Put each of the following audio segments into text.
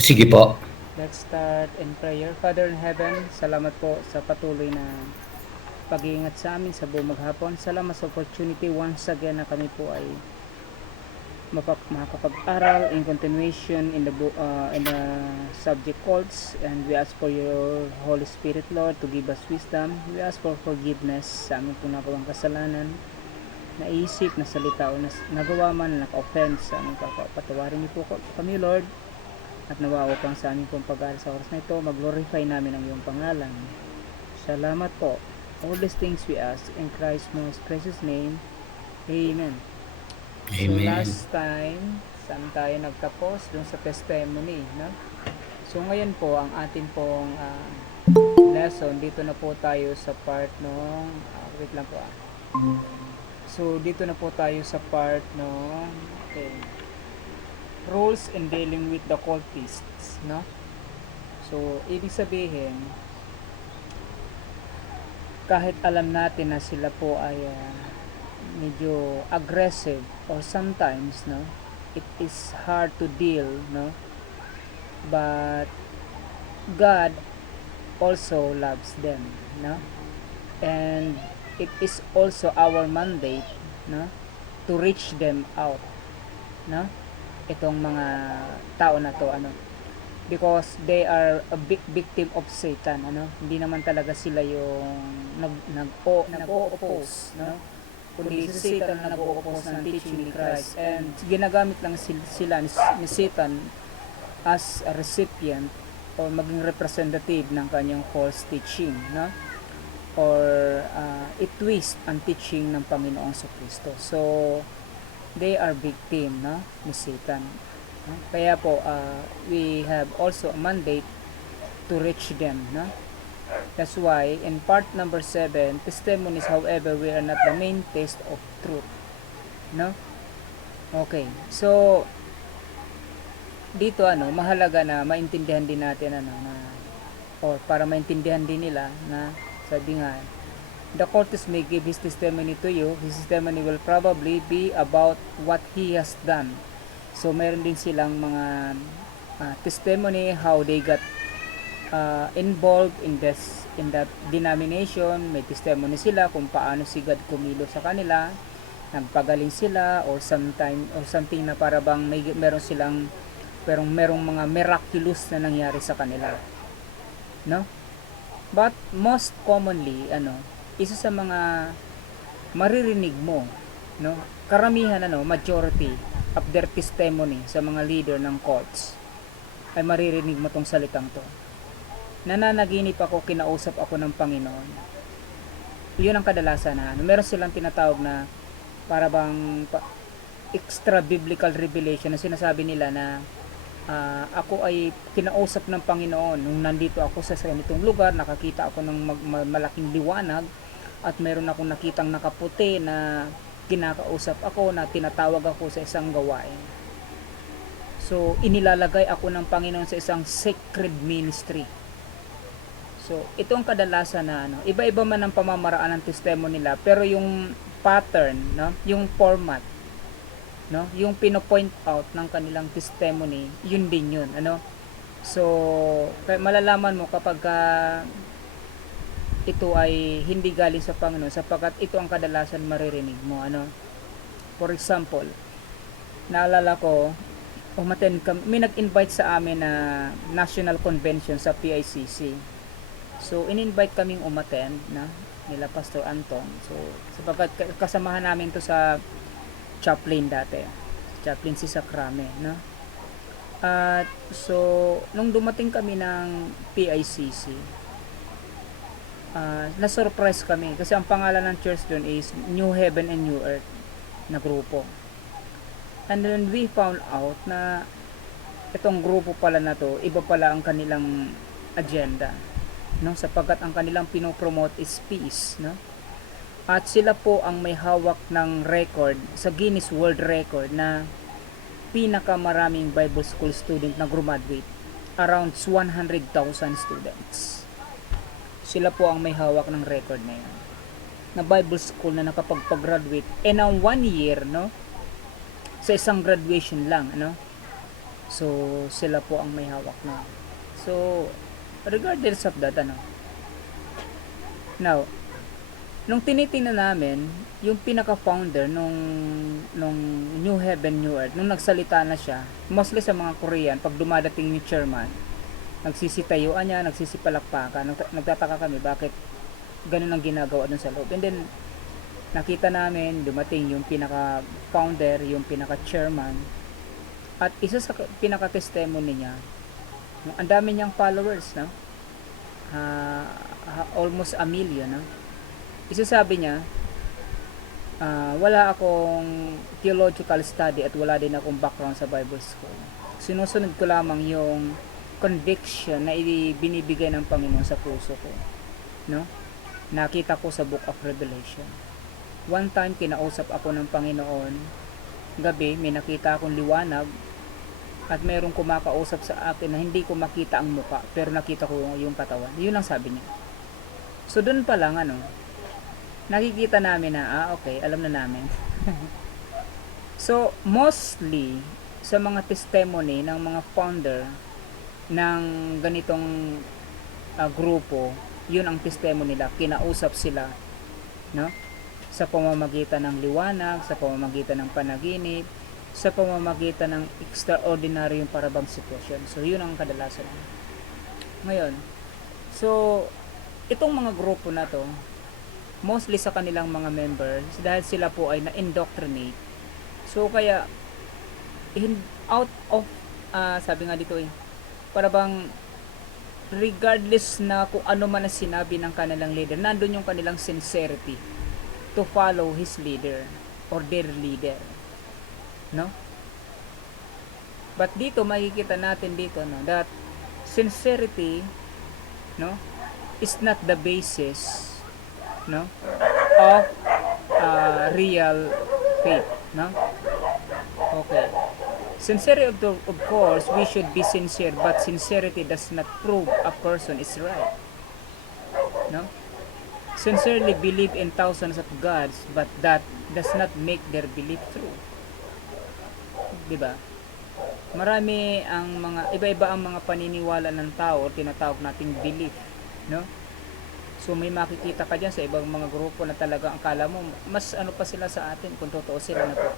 Sige po. Let's start in prayer. Father in heaven, salamat po sa patuloy na pag-iingat sa amin sa buong maghapon. Salamat sa opportunity once again na kami po ay makakapag-aral in continuation in the subject course, and we ask for your Holy Spirit, Lord, to give us wisdom. We ask for forgiveness sa aming po nagawang kasalanan, naisip, na salita o nagawa man na naka-offend sa aming patawarin niyo po kami, Lord, at nawawa pang sa aming pong pag-aaral sa oras na ito, mag-glorify namin ang iyong pangalan. Salamat po. All these things we ask in Christ's most precious name. Amen. So Amen. last time, saan tayo nagtapos? Dun sa testimony, no? So ngayon po, ang ating pong lesson, dito na po tayo sa part nung, wait lang po So dito na po tayo sa part nung, okay, rules in dealing with the cultists, no? So ibig sabihin, kahit alam natin na sila po ay medyo aggressive, or sometimes, no, it is hard to deal, no, but God also loves them, no, and it is also our mandate, no, to reach them out, no, itong mga tao na to, because they are a big victim of Satan, hindi naman talaga sila yung nag-o-oppose, no, kundi si Satan na nag-o-oppose ng teaching ni Christ, and ginagamit lang sila ni Satan as a recipient or maging representative ng kanyang false teaching, no, or i-twist ang teaching ng Panginoong Kristo. So they are victim, no, ni Satan. Kaya po we have also a mandate to reach them, no. That's why in part number 7, testimonies, however, we are not the main test of truth, no. Okay, so dito mahalaga na maintindihan din natin na, or para maintindihan din nila na, sabi nga, the cultist may give his testimony to you. His testimony will probably be about what he has done. So meron din silang mga testimony, how they got involved in that denomination. May testimony sila kung paano si God kumilo sa kanila, nagpagaling sila, or something na para bang merong mga miraculous na nangyari sa kanila, no. But most commonly, isa sa mga maririnig mo, no, karamihan, majority of their testimony sa mga leader ng cults, ay maririnig mo tong salitang to: nananaginip ako, kinausap ako ng Panginoon. Yun ang kadalasan na meron silang tinatawag na para bang extra biblical revelation, na sinasabi nila na ako ay kinausap ng Panginoon nung nandito ako sa ganitong lugar, nakakita ako ng malaking liwanag, at meron akong nakitang nakaputi na kinakausap ako, na tinatawag ako sa isang gawain. So inilalagay ako ng Panginoon sa isang sacred ministry. So ito ang kadalasan na iba-iba man ang pamamaraan ng testimony nila, pero yung pattern, no, yung format, no, yung pino-point out ng kanilang testimony, yun din yun, so malalaman mo kapag ito ay hindi galing sa Panginoon, sapagkat ito ang kadalasan maririnig mo, for example, naalala ko, may nag-invite sa amin na national convention sa PICC. So in-invite kaming umattend na nila Pastor Anton. So sapagkat kasamahan namin to sa chaplain dati, chaplain si Sacrame, no. At so nung dumating kami ng PICC, na-surprise kami kasi ang pangalan ng church doon is New Heaven and New Earth na grupo. And then we found out na itong grupo pala na to, iba pala ang kanilang agenda, no, sapagkat ang kanilang pinopromote is peace, no. At sila po ang may hawak ng record sa Guinness World Record na pinakamaraming Bible School student na graduate, around 100,000 students. Sila po ang may hawak ng record na yan, na Bible School na nakapagpag-graduate, and ang 1 year, no, sa isang graduation lang, So, sila po ang may hawak na. So, regardless of that, now, nung tinitingnan namin, yung pinaka-founder nung New Heaven, New Earth, nung nagsalita na siya, mostly sa mga Korean, pag dumadating ni chairman, nagsisitayuan niya, nagsisipalakpakan, nagtataka kami bakit ganun ang ginagawa dun sa loob. And then, nakita namin, dumating yung pinaka-founder, yung pinaka-chairman, at isa sa pinaka-testimony niya, ang dami niyang followers, no? Almost a million, no? Isa sabi niya, wala akong theological study at wala din akong background sa Bible school. Sinusunod ko lamang yung conviction na binibigay ng Panginoon sa puso ko, no? Nakita ko sa Book of Revelation. One time kinausap ako ng Panginoon, gabi may nakita akong liwanag at mayroong kumakausap sa akin na hindi ko makita ang muka pero nakita ko yung katawan. Yun ang sabi niya. So doon pa lang nakikita namin na okay, alam na namin. So mostly sa mga testimony ng mga founder ng ganitong grupo, yun ang testimony nila, kinausap sila, no? Sa pamamagitan ng liwanag, sa pamamagitan ng panaginip, sa pamamagitan ng extraordinary yung parabang sitwasyon. So yun ang kadalasan. Ngayon, so itong mga grupo na to, mostly sa kanilang mga members, dahil sila po ay na-indoctrinate, so kaya out of sabi nga dito parabang regardless na kung ano man ang sinabi ng kanilang leader, nandun yung kanilang sincerity to follow his leader or their leader, no? But dito makikita natin dito, no, that sincerity, no, is not the basis, no, of real faith, no? Okay. Sincerity, of course, we should be sincere, but sincerity does not prove a person is right, no? Sincerely believe in thousands of gods, but that does not make their belief true. Diba? Marami ang mga iba-iba ang mga paniniwala ng tao, tinatawag nating belief, no? So may makikita ka diyan sa ibang mga grupo na talaga ang kala mo mas pa sila sa atin kung totoo sila na to.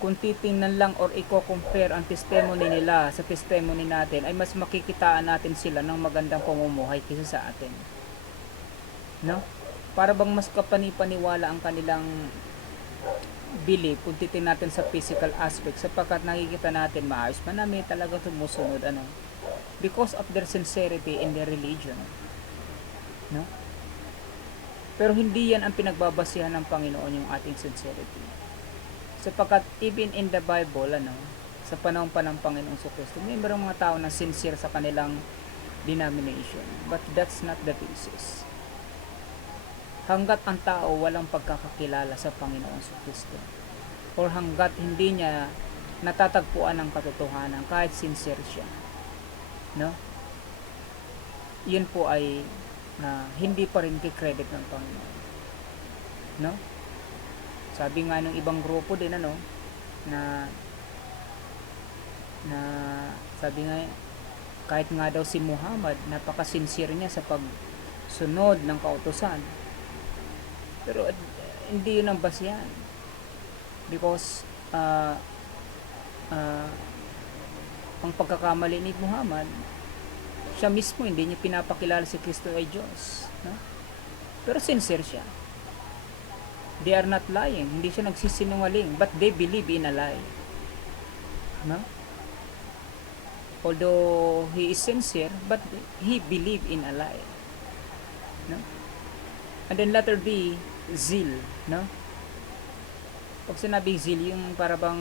Kung titingnan lang or i-compare ang testimony nila sa testimony natin, ay mas makikitaan natin sila ng magandang pamumuhay kaysa sa atin, no? Para bang mas kapani-paniwala ang kanilang belief kung titingnan natin sa physical aspect, sapagkat nakikita natin maayos manami talaga sumusunod, because of their sincerity in their religion, no? Pero hindi yan ang pinagbabasihan ng Panginoon, yung ating sincerity, sapagkat even in the Bible, sa panahon pa ng Panginoong Kristo, may mga tao na sincere sa kanilang denomination, but that's not the basis. Hanggat ang tao walang pagkakakilala sa Panginoong Kristo, or hanggat hindi niya natatagpuan ang katotohanan kahit sincere siya, no, yun po ay hindi pa rin kikredit ng Panginoon, no? Sabi nga ng ibang grupo din na sabi nga kahit nga daw si Muhammad napaka-sincere niya sa pagsunod ng kautusan, pero hindi yun ang basihan, because ang pagkakamali ni Muhammad, siya mismo hindi niya pinapakilala si Kristo ay Diyos, no? Pero sincere siya. They are not lying, hindi siya nagsisinungaling, but they believe in a lie, no? Although he is sincere, but he believe in a lie, no? And then letter B, zeal, no? Pag sinabi zeal, yung parang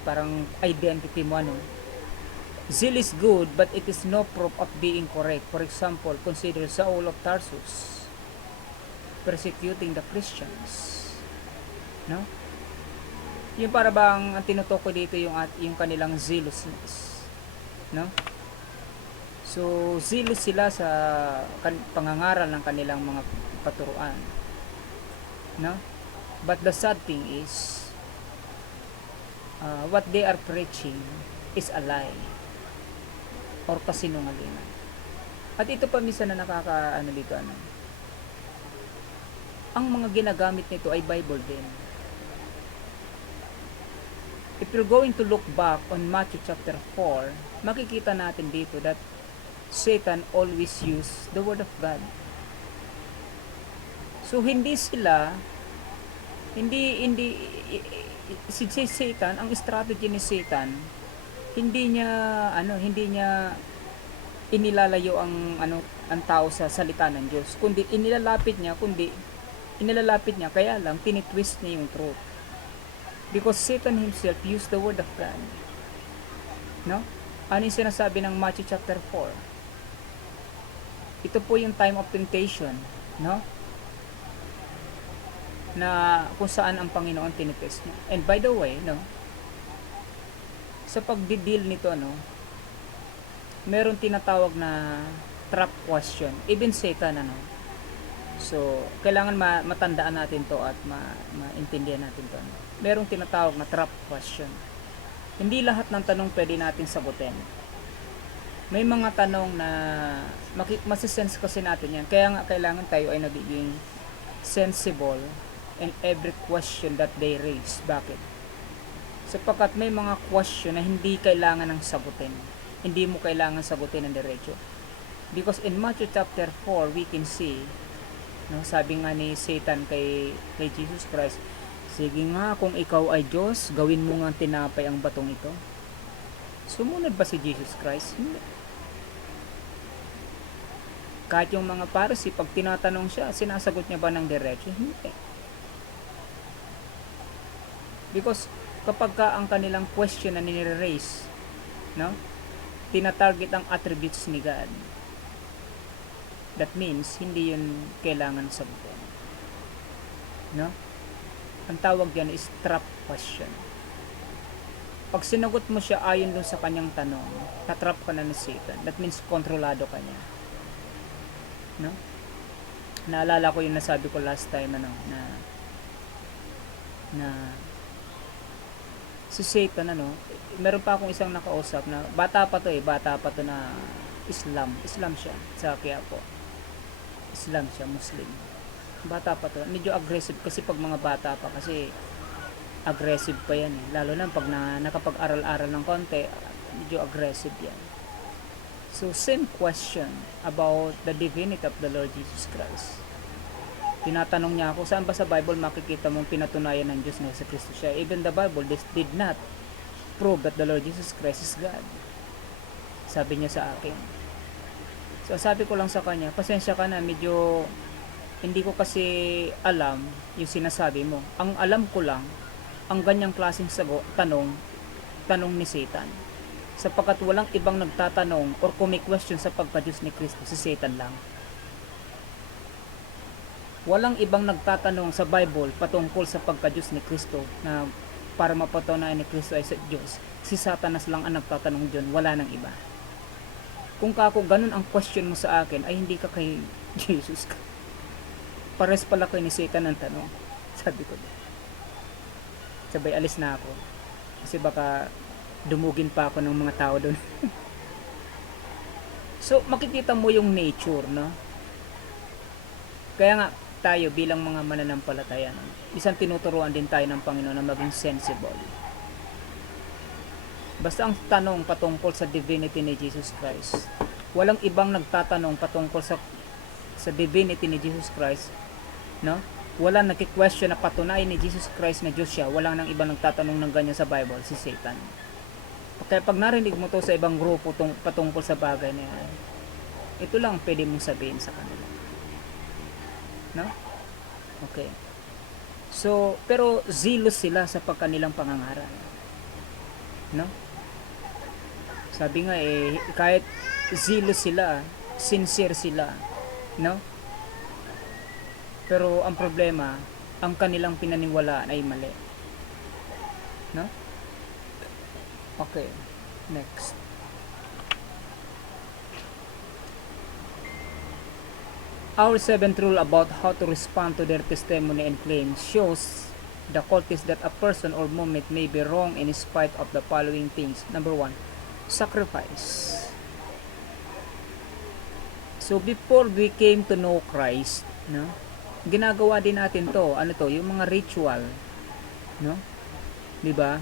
parang identity mo, zeal is good, but it is no proof of being correct. For example, consider Saul of Tarsus persecuting the Christians, no? Yung parang ang tinutukoy dito yung kanilang zealousness, no? So zealous sila sa pangangaral ng kanilang mga katuruan, no? But the sad thing is, what they are preaching is a lie or kasinungalingan. At ito pa minsan na nakakaano dito, ang mga ginagamit nito ay Bible din. If you're going to look back on Matthew chapter 4, makikita natin dito that Satan always use the word of God. So hindi sila si Satan, ang strategy ni Satan, hindi niya inilalayo ang tao sa salita ng Diyos, kundi inilalapit niya, kaya lang tinitwist niya yung truth. Because Satan himself used the word of God. No? Ano yung sinasabi ng Matthew chapter 4? Ito po yung time of temptation, no? Na kung saan ang Panginoon tinitest niya. And by the way, no, sa pagdi-deal nito, meron tinatawag na trap question. Even Satan, So, kailangan matandaan natin to at maintindihan natin to. Merong tinatawag na trap question. Hindi lahat ng tanong pwede natin sagutin. May mga tanong na masisense kasi natin yan. Kaya nga kailangan tayo ay nagiging sensible in every question that they raise. Bakit? Sapagkat may mga question na hindi kailangan ng sagutin. Hindi mo kailangan sagutin ng diretso. Because in Matthew chapter 4, we can see, sabi nga ni Satan kay Jesus Christ, sige nga, kung ikaw ay Diyos, gawin mo nga tinapay ang batong ito. Sumunod ba si Jesus Christ? Hindi. Kahit yung mga Pharisee, pag tinatanong siya, sinasagot niya ba ng diretso? Hindi. Because kapag ang kanilang question na nire-raise, tinatarget ang attributes ni God, that means hindi yun kailangan sagutin. Ang tawag yan is trap question. Pag sinagot mo siya ayon dun sa kanyang tanong, tatrap ka na ni Satan. That means kontrolado ka niya. Naalala ko yung nasabi ko last time, na si Satan, meron pa akong isang nakausap na bata pa to na Islam siya sa Quiapo. Islam siya, Muslim. Bata pa to, medyo aggressive kasi pag mga bata pa, kasi aggressive pa yan lalo na pag nakapag-aral-aral ng konti, medyo aggressive yan. So same question about the divinity of the Lord Jesus Christ. Tinatanong niya ako, saan ba sa Bible makikita mong pinatunayan ng Diyos na sa Kristo siya? Even the Bible did not prove that the Lord Jesus Christ is God. Sabi niya sa akin. So sabi ko lang sa kanya, pasensya ka na, medyo hindi ko kasi alam yung sinasabi mo. Ang alam ko lang, ang ganyang klaseng tanong ni Satan. Sapagkat walang ibang nagtatanong or kumi-question sa pagka-Diyos ni Kristo, si Satan lang. Walang ibang nagtatanong sa Bible patungkol sa pagka-Diyos ni Kristo na para mapatunayan ni Kristo ay sa Diyos. Si Satanas lang ang nagtatanong dyan, wala nang iba. Kung kako ganun ang question mo sa akin, ay hindi ka kay Jesus ka. Pares pala kayo ni Satan ang tanong. Sabi ko. Sabay alis na ako. Kasi baka dumugin pa ako ng mga tao doon. So makikita mo yung nature, Kaya nga tayo bilang mga mananampalataya, isang tinuturuan din tayo ng Panginoon na maging sensible. Basta ang tanong patungkol sa divinity ni Jesus Christ, walang ibang nagtatanong patungkol sa divinity ni Jesus Christ, Walang nagki-question na patunayan ni Jesus Christ na Diyos siya. Walang nang ibang nagtatanong ng ganyan sa Bible, si Satan. Kaya pag narinig mo to sa ibang grupo patungkol sa bagay na yan, ito lang pwede mong sabihin sa kanila. Okay. So, pero zealous sila sa pagkanilang pangangaral. Sabi nga kahit zealous sila, sincere sila, pero ang problema, ang kanilang pinaniwalaan ay mali. Okay, next. Our seventh rule about how to respond to their testimony and claims shows the cultist that a person or movement may be wrong in spite of the following things. Number 1, sacrifice. So before we came to know Christ, no, ginagawa din natin to, ano to, yung mga ritual, no? 'Di ba?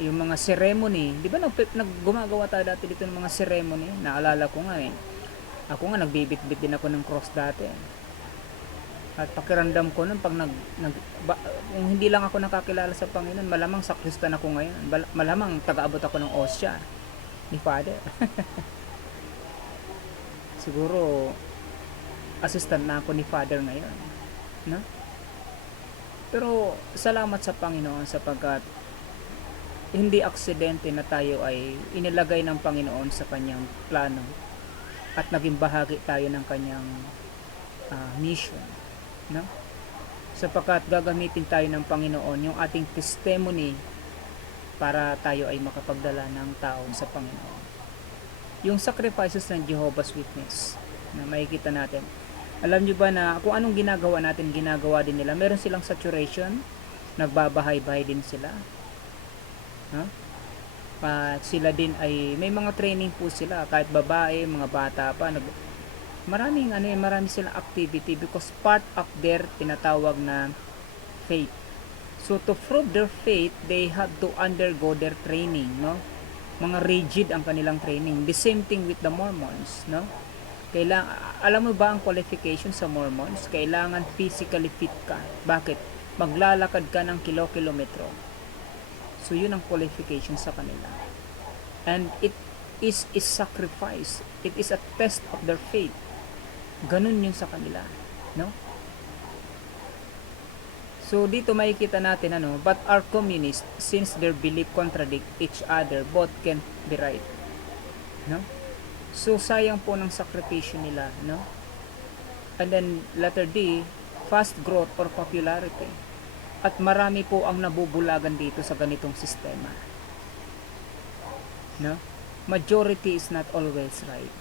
Yung mga ceremony, 'di ba gumagawa tayo dati dito ng mga ceremony? Naalala ko nga eh. Ako nga nagbibitbit din ako ng cross dati. At pakiramdam ko nun pag kung hindi lang ako nakakilala sa Panginoon, malamang sakristan ako ngayon. Malamang taga-abot ako ng osya ni Father. Siguro assistant na ako ni Father ngayon, no? Pero salamat sa Panginoon sapagkat hindi aksidente na tayo ay inilagay ng Panginoon sa kanyang plano at naging bahagi tayo ng kanyang mission, no? Sapagkat gagamitin tayo ng Panginoon yung ating testimony para tayo ay makapagdala ng tao sa Panginoon. Yung sacrifices ng Jehovah's Witness na makikita natin, alam nyo ba na kung anong ginagawa natin, ginagawa din nila. Meron silang saturation, nagbabahay-bahay din sila, huh? Sila din ay may mga training po sila, kahit babae, mga bata pa, marami silang activity because part of their tinatawag na faith. So to prove their faith, they have to undergo their training, no? Mga rigid ang kanilang training. The same thing with the Mormons, no? Alam mo ba ang qualification sa Mormons? Kailangan physically fit ka. Bakit? Maglalakad ka ng kilometro. So yun ang qualification sa kanila. And it is a sacrifice. It is a test of their faith. Ganun yun sa kanila, no? So dito makikita natin but our communists, since their belief contradict each other, both can be right, no? So sayang po ng sakripisyo nila, no? And then letter D, fast growth or popularity. At marami po ang nabubulagan dito sa ganitong sistema, no? Majority is not always right.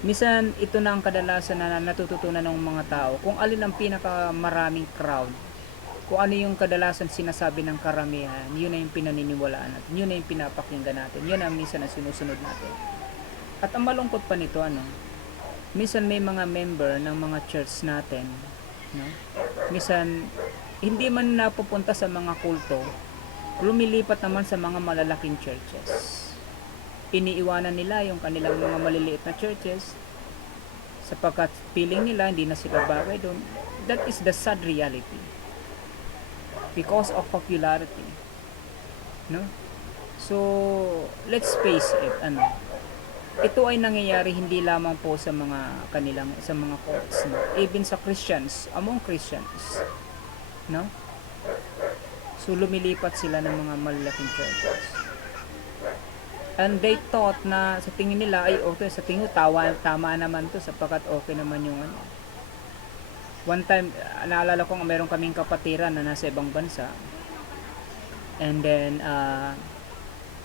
Minsan ito na ang kadalasan na natututunan ng mga tao, kung alin ang pinakamaraming crowd, kung ano yung kadalasan sinasabi ng karamihan, yun na yung pinaniniwalaan natin, yun na yung pinapakinggan natin, yun ang minsan na sinusunod natin. At ang malungkot pa nito, minsan may mga member ng mga church natin, no? Minsan hindi man napupunta sa mga kulto, lumilipat naman sa mga malalaking churches. Iniiwanan nila yung kanilang mga maliliit na churches sapagkat feeling nila hindi na sila bagay doon. That is the sad reality because of popularity, no? So let's face it, ito ay nangyayari hindi lamang po sa mga cults, no? Even sa Christians, among Christians, no? So lumilipat sila ng mga malalaking churches. And they thought na sa tingin nila ay okay, sa tingin tama naman to sapagkat okay naman yung One time, naalala ko meron kaming kapatiran na nasa ibang bansa. And then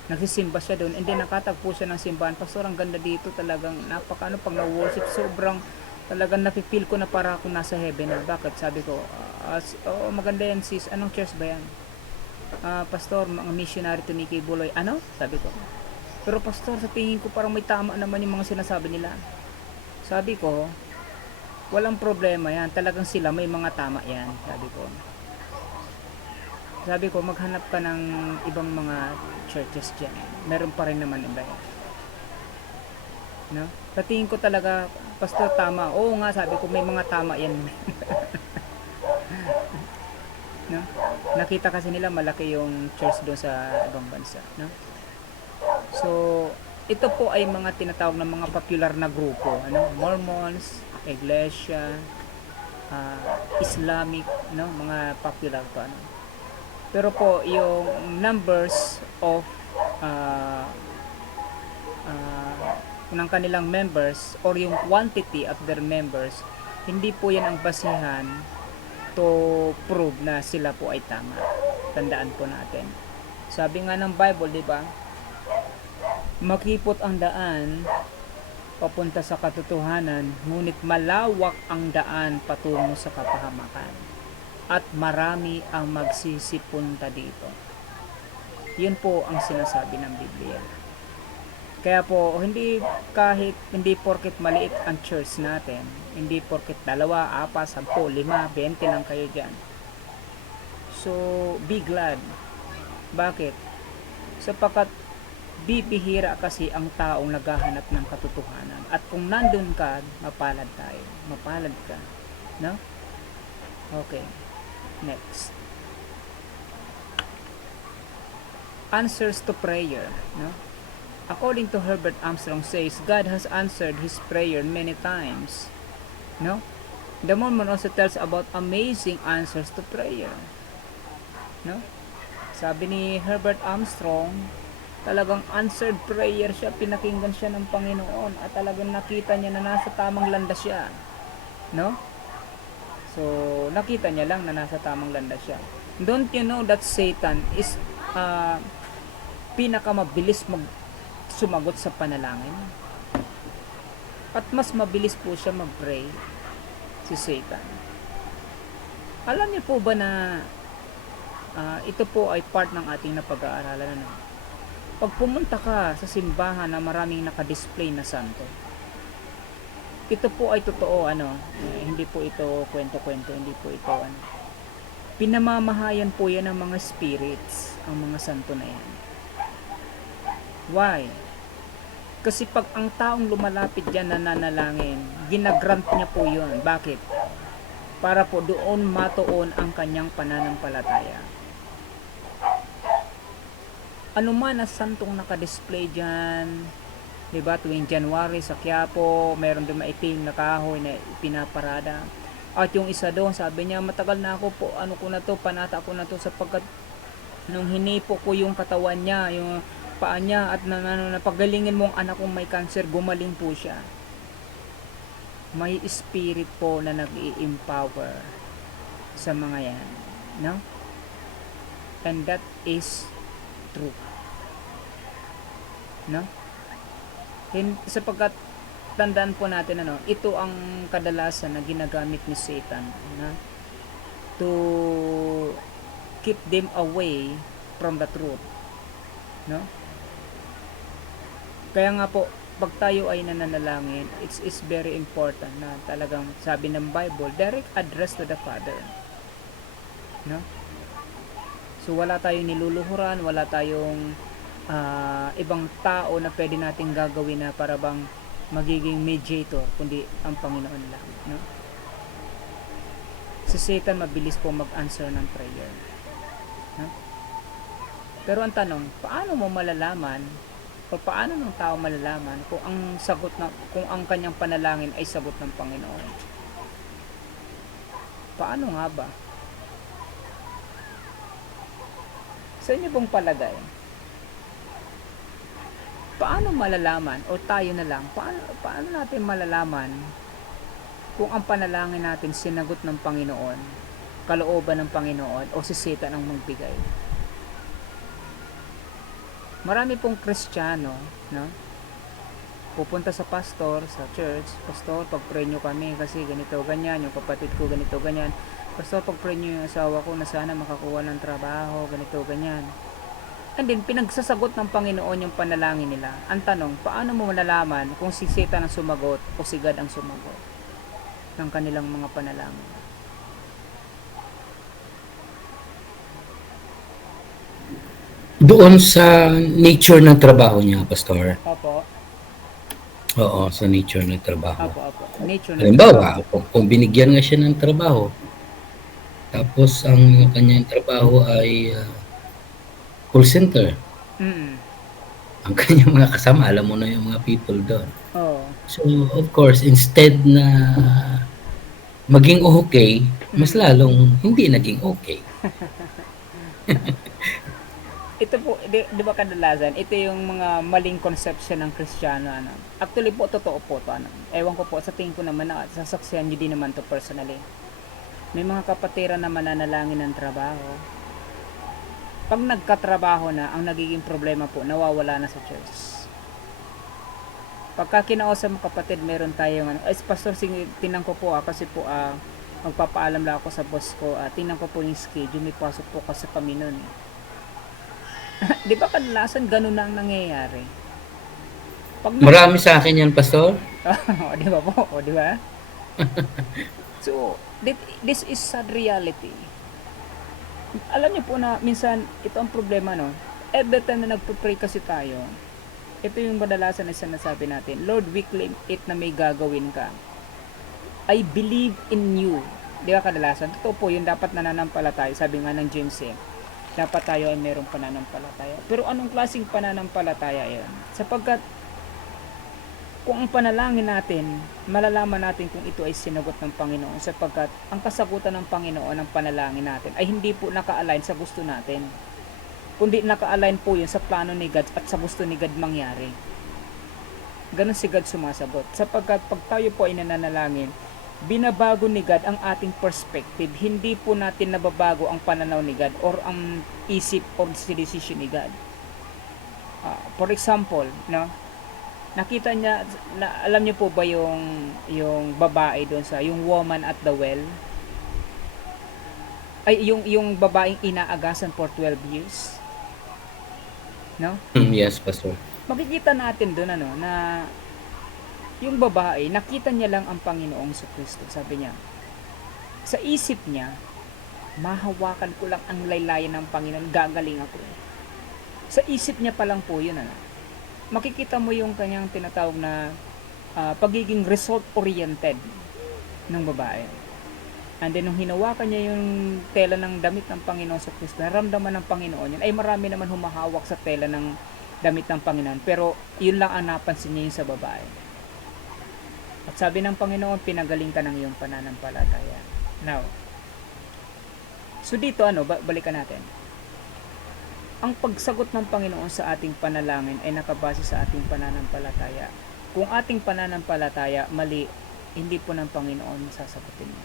nagsisimba siya doon and then nakatagpo siya ng simbahan. Pastor, ang ganda dito, talagang pag na-worship, sobrang talagang napipil ko na para ako nasa heaven. Bakit? Sabi ko, maganda yan sis, anong church ba yan? Pastor, mga missionary to Nicky Buloy. Ano? Sabi ko. Pero pastor, sa tingin ko parang may tama naman yung mga sinasabi nila. Sabi ko, walang problema yan. Talagang sila may mga tama yan. Sabi ko, maghanap ka ng ibang mga churches dyan. Meron pa rin naman iba yan. No? Sa tingin ko talaga, pastor, tama. Oo nga, sabi ko, may mga tama yan. No? Nakita kasi nila malaki yung church doon sa ibang bansa, no? So ito po ay mga tinatawag na mga popular na grupo, Mormons, Iglesia, Islamic, no, mga popular po, pero po yung numbers of ng kanilang members or yung quantity of their members, hindi po yan ang basihan to prove na sila po ay tama. Tandaan po natin. Sabi nga ng Bible, di ba? Makipot ang daan papunta sa katotohanan, ngunit malawak ang daan patungo sa kapahamakan. at marami ang magsisipunta dito. Yun po ang sinasabi ng Biblia. Kaya po, hindi porket maliit ang church natin, hindi porket 2, 4, 10, 5, 20 lang kayo dyan. So, be glad. Bakit? Sapagkat bibihira kasi ang taong naghahanap ng katotohanan. At kung nandun ka, mapalad tayo. Mapalad ka. No? Okay. Next. Answers to prayer. No? According to Herbert Armstrong says, God has answered his prayer many times. No? The Mormon also tells about amazing answers to prayer. No? Sabi ni Herbert Armstrong, talagang answered prayer siya, pinakinggan siya ng Panginoon at talagang nakita niya na nasa tamang landas siya. No? So, nakita niya lang na nasa tamang landas siya. Don't you know that Satan is pinakamabilis sumagot sa panalangin? At mas mabilis po siya mag-pray, si Satan. Alam niyo po ba na ito po ay part ng ating napag-aaralan na pag pumunta ka sa simbahan na maraming nakadisplay na santo, ito po ay totoo, hindi po ito kwento-kwento, hindi po ito pinamamahayan po yan ng mga spirits, ang mga santo na yan. Why? Kasi pag ang taong lumalapit dyan na nanalangin, ginagrant niya po yun. Bakit? Para po doon matuon ang kanyang pananampalataya. Ano man na santong nakadisplay dyan, diba, tuwing January sa Quiapo, meron din maitim na kahoy na pinaparada. At yung isa doon, sabi niya, matagal na ako po, panata ko na to sapagkat nung hinipo ko yung katawan niya, yung paa niya, at napagalingin mo ang anak kong may cancer, gumaling po siya. May spirit po na nag-i-empower sa mga yan, no? And that is true, no? Sapagkat tandaan po natin, ito ang kadalasan na ginagamit ni Satan na to keep them away from the truth, no? Kaya nga po, pag tayo ay nananalangin, it's very important na talagang sabi ng Bible, direct address to the Father, no? So wala tayong niluluhuran, wala tayong ibang tao na pwede nating gagawin na para bang magiging mediator, kundi ang Panginoon lang, no? Si Satan mabilis po mag-answer ng prayer, no? Pero ang tanong, paano mo malalaman o paano ng tao malalaman kung ang kanyang panalangin ay sagot ng Panginoon? Paano nga ba? Sa inyo pong palagay, paano malalaman, o tayo na lang, paano natin malalaman kung ang panalangin natin sinagot ng Panginoon, kalooban ng Panginoon, o si Satan ang magbigay? Marami pong Kristiyano, no? Pupunta sa pastor, sa church, pastor, pag-pray nyo kami kasi ganito, ganyan, yung kapatid ko ganito, ganyan. Pastor, pag-pray nyo yung asawa ko na sana makakuha ng trabaho, ganito, ganyan. And then, pinagsasagot ng Panginoon yung panalangin nila. Ang tanong, paano mo malalaman kung si Satan ang sumagot o si God ang sumagot ng kanilang mga panalangin? Doon sa nature ng trabaho niya, Pastor. Opo. Oo, sa nature ng trabaho. Opo. Nature ng Halimbawa, kung binigyan nga siya ng trabaho, tapos ang kanyang trabaho ay call center. Ang kanyang mga kasama, alam mo na yung mga people doon. So, of course, instead na maging okay, mas lalong hindi naging okay. Ito po, di ba kadalasan, ito yung mga maling conception ng Kristiyano. Actually po, totoo po ito. Ewan ko po, sa tingin ko naman, sasaksihan nyo din naman to personally. May mga kapatiran na mananalangin ng trabaho. Pag nagkatrabaho na, ang nagiging problema po, nawawala na sa church. Pagka kinausap mo kapatid, meron tayong pastor, tinang ko po kasi po magpapaalam lang ako sa boss ko, tingnan ko po yung schedule, may pasok po kasi kami nun. Di ba kadalasan ganun na ang nangyayari? Marami sa akin yan, Pastor. Di ba po? O, di ba? So, this is sad reality. Alam niyo po na minsan, ito ang problema, no? Every time na nagpo-pray kasi tayo, ito yung kadalasan na sinasabi natin, Lord, we claim it na may gagawin ka. I believe in you. Di ba kadalasan? Totoo po, yung dapat nananampalataya. Sabi nga ng James, dapat tayo ay merong pananampalataya. Pero anong klaseng pananampalataya yan? Sapagkat, kung ang panalangin natin, malalaman natin kung ito ay sinagot ng Panginoon. Sapagkat, ang kasagutan ng Panginoon ng panalangin natin ay hindi po naka-align sa gusto natin. Kundi naka-align po yun sa plano ni God at sa gusto ni God mangyari. Ganun si God sumasagot. Sapagkat, pag tayo po ay nananalangin, binabago ni God ang ating perspective. Hindi po natin nababago ang pananaw ni God or ang isip or decision ni God. For example, no? Nakita niya, alam niyo po ba yung babae doon sa yung woman at the well? Ay yung babaeng inaagasan for 12 years. No? Yes, Pastor. Makikita natin doon na yung babae, nakita niya lang ang Panginoong Kristo. Sabi niya, sa isip niya, mahawakan ko lang ang laylayan ng Panginoon, gagaling ako. Sa isip niya pa lang po yun, makikita mo yung kanyang tinatawag na pagiging result-oriented ng babae. And then, nung hinawakan niya yung tela ng damit ng Panginoon sa Kristo, naramdaman ng Panginoon yun. Ay marami naman humahawak sa tela ng damit ng Panginoon. Pero, yun lang ang napansin niya yung sa babae. At sabi ng Panginoon, pinagaling ka ng iyong pananampalataya. Now, so dito, balikan natin. Ang pagsagot ng Panginoon sa ating panalangin ay nakabase sa ating pananampalataya. Kung ating pananampalataya mali, hindi po ng Panginoon sasagutin mo.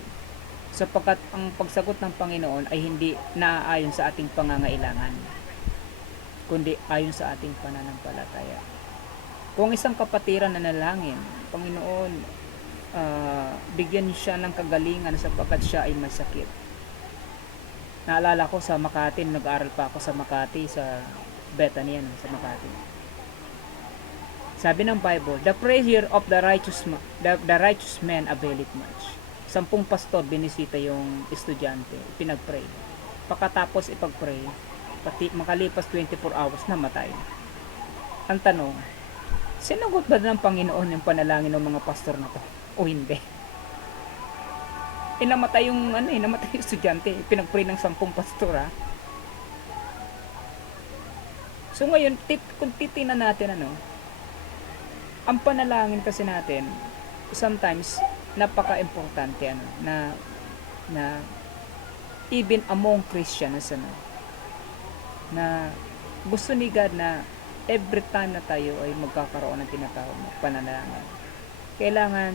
Sapagkat ang pagsagot ng Panginoon ay hindi naaayon sa ating pangangailangan, kundi ayon sa ating pananampalataya. Kung isang kapatiran na nalangin, Panginoon, bigyan siya ng kagalingan sapagkat siya ay may sakit. Naalala ko sa Makati, nag-aaral pa ako sa Makati, sa Bethany, sa Makati. Sabi ng Bible, the prayer of the righteous man availeth much. 10 pastor binisita yung estudyante, pinag-pray. Pagkatapos ipag-pray, makalipas 24 hours, namatay. Ang tanong, sinagot ba ng Panginoon yung panalangin ng mga pastor na to? O hindi? Namatay yung namatay yung estudyante, pinag-pray ng 10 pastor. So ngayon, kung titingnan natin ang panalangin kasi natin sometimes napaka-importante na even among Christians na gusto ni God na every time na tayo ay magkakaroon ng tinatawag na panalangin. Kailangan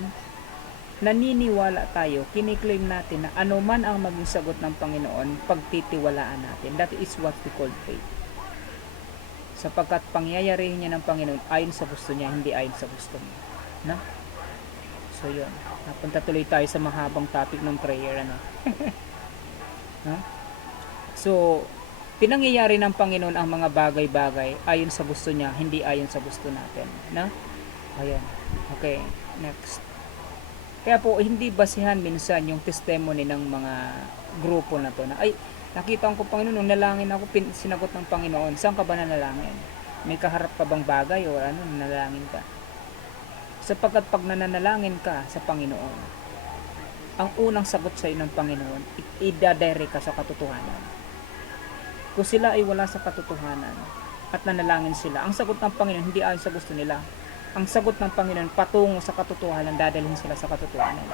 naniniwala tayo, kiniklaim natin na anuman ang maging sagot ng Panginoon, pagtitiwalaan natin. That is what we call faith. Sapagkat pangyayarihin niya ng Panginoon ayon sa gusto niya, hindi ayon sa gusto mo. No? So yun. Napunta tuloy tayo sa mahabang topic ng prayer. No? So, pinangyayari ng Panginoon ang mga bagay-bagay ayon sa gusto niya, hindi ayon sa gusto natin. No? Ayan. Okay, next. Kaya po, hindi basihan minsan yung testimony ng mga grupo na to na, ay, nakita ko Panginoon, nung nalangin ako, sinagot ng Panginoon. Saan ka ba nanalangin? May kaharap ka bang bagay o nanalangin ka? Sapagkat pag nananalangin ka sa Panginoon, ang unang sagot sa iyo ng Panginoon, idadirect ka sa katotohanan. Kung sila ay wala sa katotohanan at nanalangin sila, ang sagot ng Panginoon hindi ayon sa gusto nila. Ang sagot ng Panginoon patungo sa katotohanan, dadalhin sila sa katotohanan.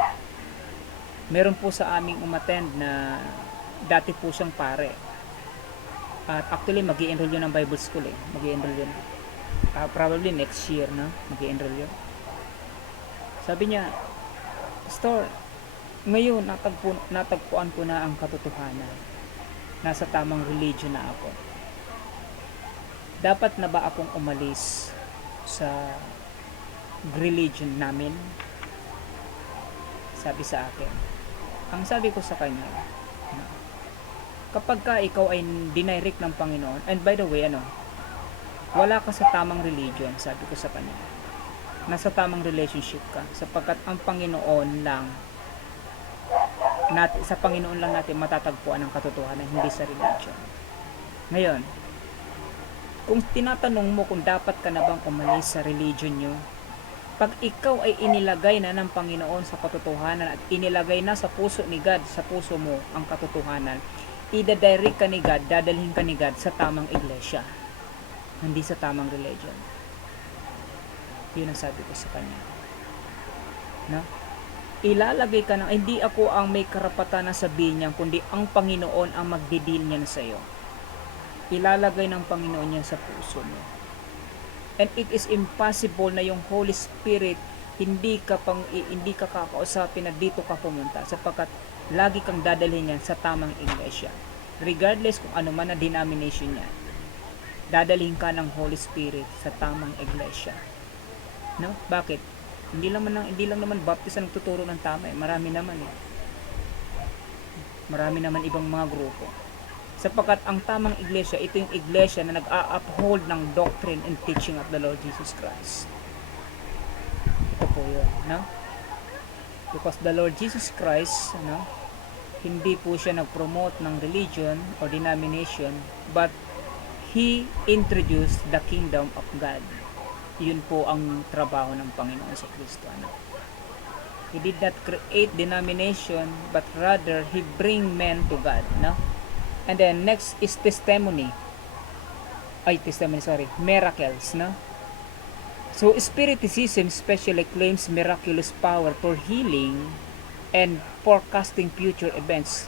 Meron po sa aming umattend na dati po siyang pare. At actually, mag-i-enroll yun ng Bible School Mag-i-enroll yun. Probably next year, mag-i-enroll yun. Sabi niya, Pastor, ngayon natagpuan ko na ang katotohanan. Nasa tamang religion na ako. Dapat na ba akong umalis sa religion namin? Sabi sa akin. Ang sabi ko sa kanya, kapag ka ikaw ay dinirect ng Panginoon, and by the way, wala ka sa tamang religion, sabi ko sa kanya. Nasa tamang relationship ka, sapagkat ang Panginoon lang, sa Panginoon lang natin matatagpuan ang katotohanan, hindi sa religion. Ngayon, kung tinatanong mo kung dapat ka na bang umalis sa religion nyo, pag ikaw ay inilagay na ng Panginoon sa katotohanan at inilagay na sa puso ni God, sa puso mo ang katotohanan, ida-direct ka ni God, dadalhin ka ni God sa tamang iglesia, hindi sa tamang religion. Yun ang sabi ko sa kanya. No? Ilalagay ka na, hindi ako ang may karapatan na sabihin niya, kundi ang Panginoon ang magdidil niyan sa iyo. Ilalagay ng Panginoon niya sa puso mo. And it is impossible na yung Holy Spirit hindi ka kakausapin na dito ka pumunta, sapagkat lagi kang dadalhin niyan sa tamang iglesia. Regardless kung ano man na denomination niya, dadalhin ka ng Holy Spirit sa tamang iglesia. No? Bakit? Hindi lang naman baptist ang tuturo ng tama. Marami naman ibang mga grupo. Sapagkat ang tamang iglesia, ito yung iglesia na nag-a-uphold ng doctrine and teaching of the Lord Jesus Christ. Ito po yun, no? Because the Lord Jesus Christ, hindi po siya nag-promote ng religion or denomination, but He introduced the kingdom of God. Yun po ang trabaho ng Panginoon sa Kristo. He did not create denomination, but rather He bring men to God, no? And then next is miracles, no? So Spiritism especially claims miraculous power for healing and forecasting future events.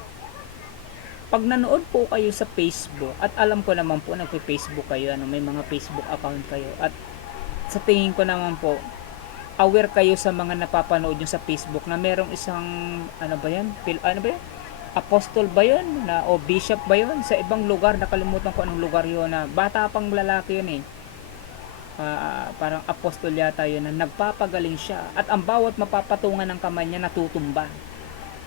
Pag nanood po kayo sa Facebook, at alam ko naman po nagpe-Facebook kayo, may mga Facebook account kayo, at sa tingin ko naman po aware kayo sa mga napapanood nyo sa Facebook na merong isang apostol ba yun o bishop ba yun sa ibang lugar, nakalimutan ko anong lugar yun, na bata pang lalaki yun parang apostol yata yun, na nagpapagaling siya at ang bawat mapapatungan ng kamay niya natutumba.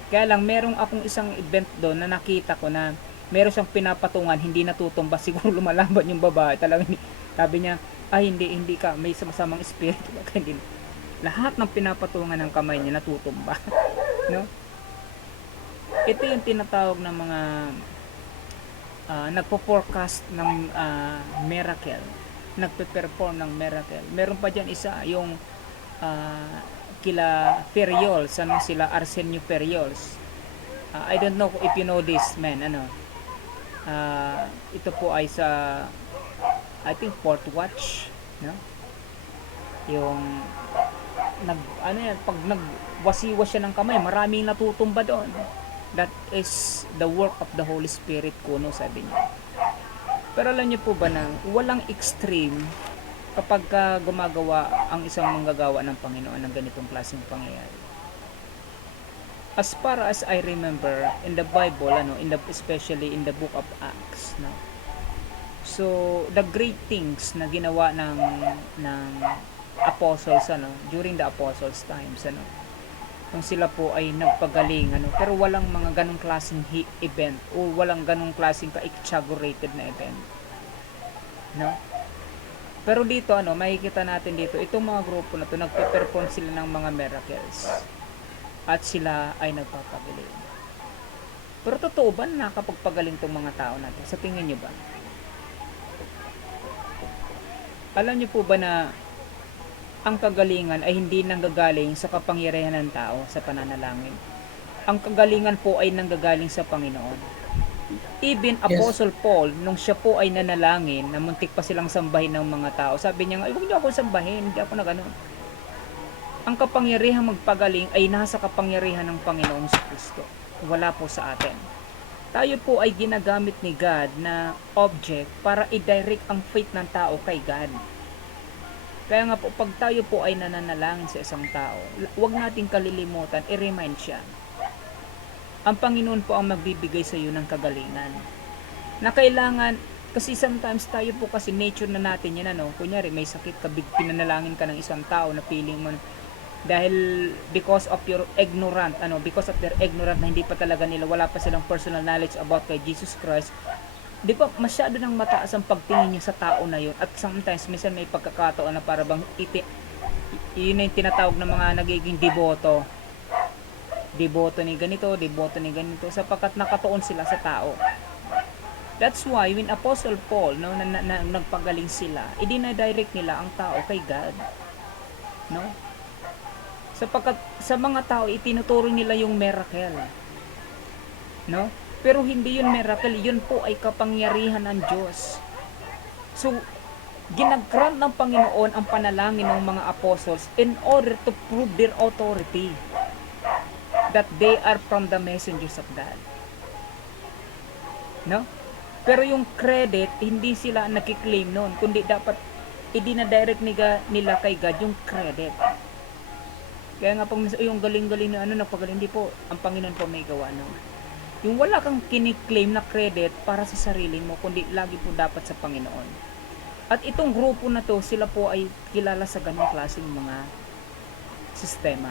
Kaya lang merong akong isang event doon na nakita ko na meron siyang pinapatungan, hindi natutumba. Siguro lumalaban yung babae talaga. Sabi niya, hindi ka, may masamang espiritu. Hindi. Lahat ng pinapatungan ng kamay niya natutumba. No? Ito yung tinatawag ng mga nagpo-forecast ng miracle, nagpe-perform ng miracle. Meron pa dyan isa, yung kila Ferriols, sila Arsenio Ferriols. I don't know if you know this man, ito po ay sa I think Fourth Watch, no? Yung pag nagwasiwas siya ng kamay, maraming natutumba doon. That is the work of the Holy Spirit kuno, sabi niya. Pero alam niyo po ba na walang extreme kapag gumagawa ang isang manggagawa ng Panginoon ng ganitong klaseng pangyayari. As far as I remember in the Bible, especially in the book of Acts, no? So the great things na ginawa ng apostles during the apostles times, kung sila po ay nagpagaling, pero walang mga ganong klaseng event o walang ganong klaseng ka-exaggerated na event, no? Pero dito makikita natin dito itong mga grupo na to, nagpe-perform sila ng mga miracles at sila ay nagpapagaling. Pero totoo ba na nakapagpagaling tong mga tao natin? Sa tingin niyo ba? Alam niyo po ba na ang kagalingan ay hindi nanggagaling sa kapangyarihan ng tao sa pananalangin? Ang kagalingan po ay nanggagaling sa Panginoon. Even Apostle Paul, nung siya po ay nanalangin, na muntik pa silang sambahin ng mga tao, sabi niya, huwag niyo ako sambahin, hindi ako nagano. Ang kapangyarihan magpagaling ay nasa kapangyarihan ng Panginoon sa Kristo. Wala po sa atin. Tayo po ay ginagamit ni God na object para i-direct ang faith ng tao kay God. Kaya nga po, pag tayo po ay nananalangin sa isang tao, huwag nating kalilimutan, i-remind siya. Ang Panginoon po ang magbibigay sa iyo ng kagalingan. Na kailangan, kasi sometimes tayo po kasi nature na natin yan, kunyari may sakit ka, pinanalangin ka ng isang tao na feeling mo, dahil because of your ignorant, because of their ignorant na hindi pa talaga nila, wala pa silang personal knowledge about kay Jesus Christ, di ba masyado nang mataas ang pagtingin nyo sa tao na yun, at sometimes minsan may pagkakataon na para bang yun yung tinatawag ng mga nagiging deboto ni ganito, sapagkat nakatuon sila sa tao. That's why when Apostle Paul, no, nagpagaling sila, idina-direct nila ang tao kay God, no? Sapagkat sa mga tao itinuturo nila yung miracle, no? Pero hindi yun miracle, yun po ay kapangyarihan ng Diyos. So ginag-grant ng Panginoon ang panalangin ng mga apostles in order to prove their authority, that they are from the messengers of God, no? Pero yung credit, hindi sila nakiklaim noon, kundi dapat idina-direct nila kay God yung credit. Kaya nga pag yung galing-galing na nagpagaling, hindi po, ang Panginoon po may gawa, no? Yung wala kang kiniklaim na credit para sa sarili mo, kundi lagi po dapat sa Panginoon. At itong grupo na to, sila po ay kilala sa ganung klaseng mga sistema,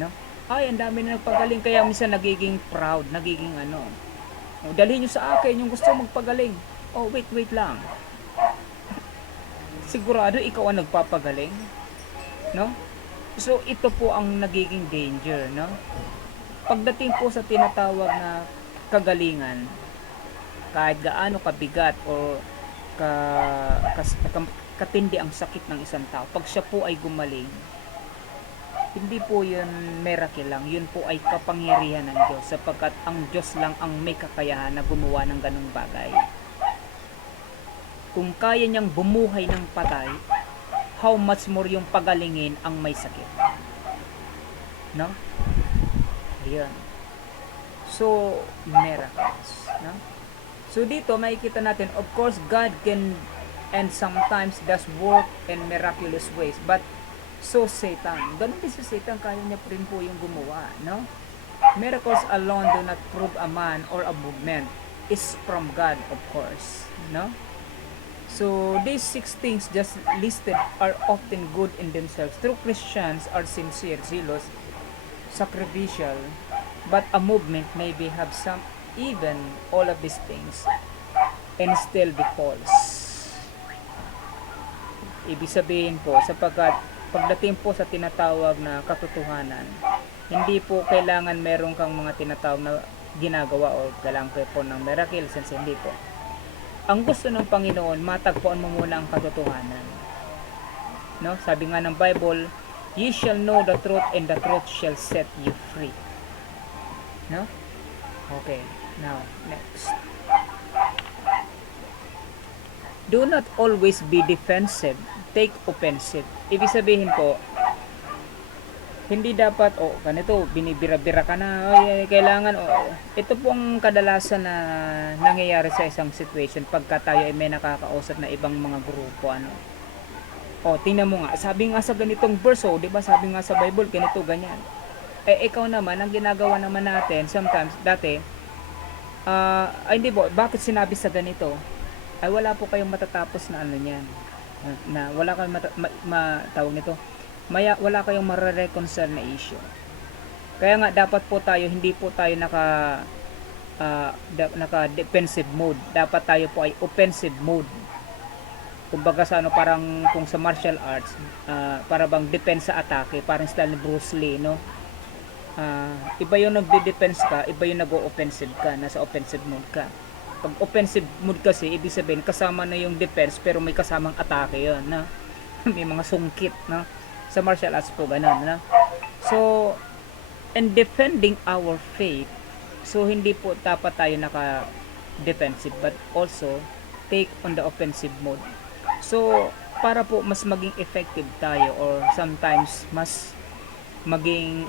no? Ay, ang dami na nagpagaling, kaya minsan nagiging proud, nagiging dalhin nyo sa akin yung gusto magpagaling. Oh, wait lang. Sigurado ikaw ang nagpapagaling, no? So ito po ang nagiging danger, no? Pagdating po sa tinatawag na kagalingan, kahit gaano kabigat o katindi ang sakit ng isang tao, pag siya po ay gumaling, hindi po yun miracle lang, yun po ay kapangyarihan ng Diyos, sapagkat ang Diyos lang ang may kakayahan na gumawa ng ganung bagay. Kung kaya niyang bumuhay ng patay, how much more yung pagalingin ang may sakit, no? Ayan. So miracles, no? So dito makikita natin, of course God can and sometimes does work in miraculous ways, but so Satan, ganun din si Satan, kaya niya rin po yung gumawa, no? Miracles alone do not prove a man or a movement is from God, of course, no? So these 6 things just listed are often good in themselves. True Christians are sincere, zealous, sacrificial, but a movement maybe have some, even all of these things, and still be false. Ibig sabihin po, sapagkat pagdating po sa tinatawag na katotohanan, hindi po kailangan meron kang mga tinatawag na ginagawa o galang po ng miracle, since hindi po. Ang gusto ng Panginoon, matagpuan mo muna ang katotohanan, no? Sabi nga ng Bible, ye shall know the truth and the truth shall set you free, no? Okay, now next. Do not always be defensive, take offensive. Ibig sabihin po, hindi dapat, ganito, binibira-bira ka na, kailangan, ito pong kadalasan na nangyayari sa isang situation pagka tayo ay may nakakausap na ibang mga grupo, tingnan mo nga, sabi nga sa ganitong verse, di ba, sabi nga sa Bible, ganito, ganyan. Ikaw naman, ang ginagawa naman natin, sometimes, dati, hindi po, bakit sinabi sa ganito? Ay, wala po kayong matatapos na niyan, na wala kayong tawag nito, wala kayong mare-reconcile na issue. Kaya nga dapat po tayo, hindi po tayo naka defensive mode. Dapat tayo po ay offensive mode. Kumbaga sa parang kung sa martial arts, para bang defense sa atake, parang style ni Bruce Lee, no? Iba yung nagde-defense ka, iba yung nag-o-offensive ka, nasa offensive mode ka. Pag offensive mode kasi, ibig sabihin kasama na yung defense pero may kasamang atake yun, no? May mga sungkit, no? Sa martial arts po ganun, no? So in defending our faith, so hindi po dapat tayo naka defensive but also take on the offensive mode. So para po mas maging effective tayo, or sometimes mas maging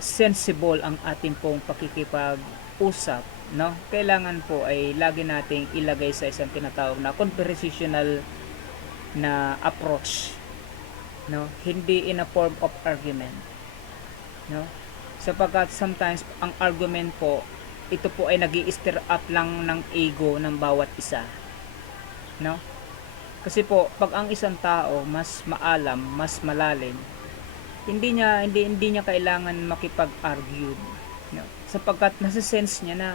sensible ang ating pong pakikipag-usap, no? Kailangan po ay lagi nating ilagay sa isang tinatawag na conversational na approach, no? Hindi in a form of argument, no? Sapagkat sometimes ang argument po, ito po ay nag-i-stir up lang ng ego ng bawat isa, no? Kasi po, pag ang isang tao mas maalam, mas malalim, hindi niya kailangan makipag-argue, no? Sapagkat nasa-sense niya na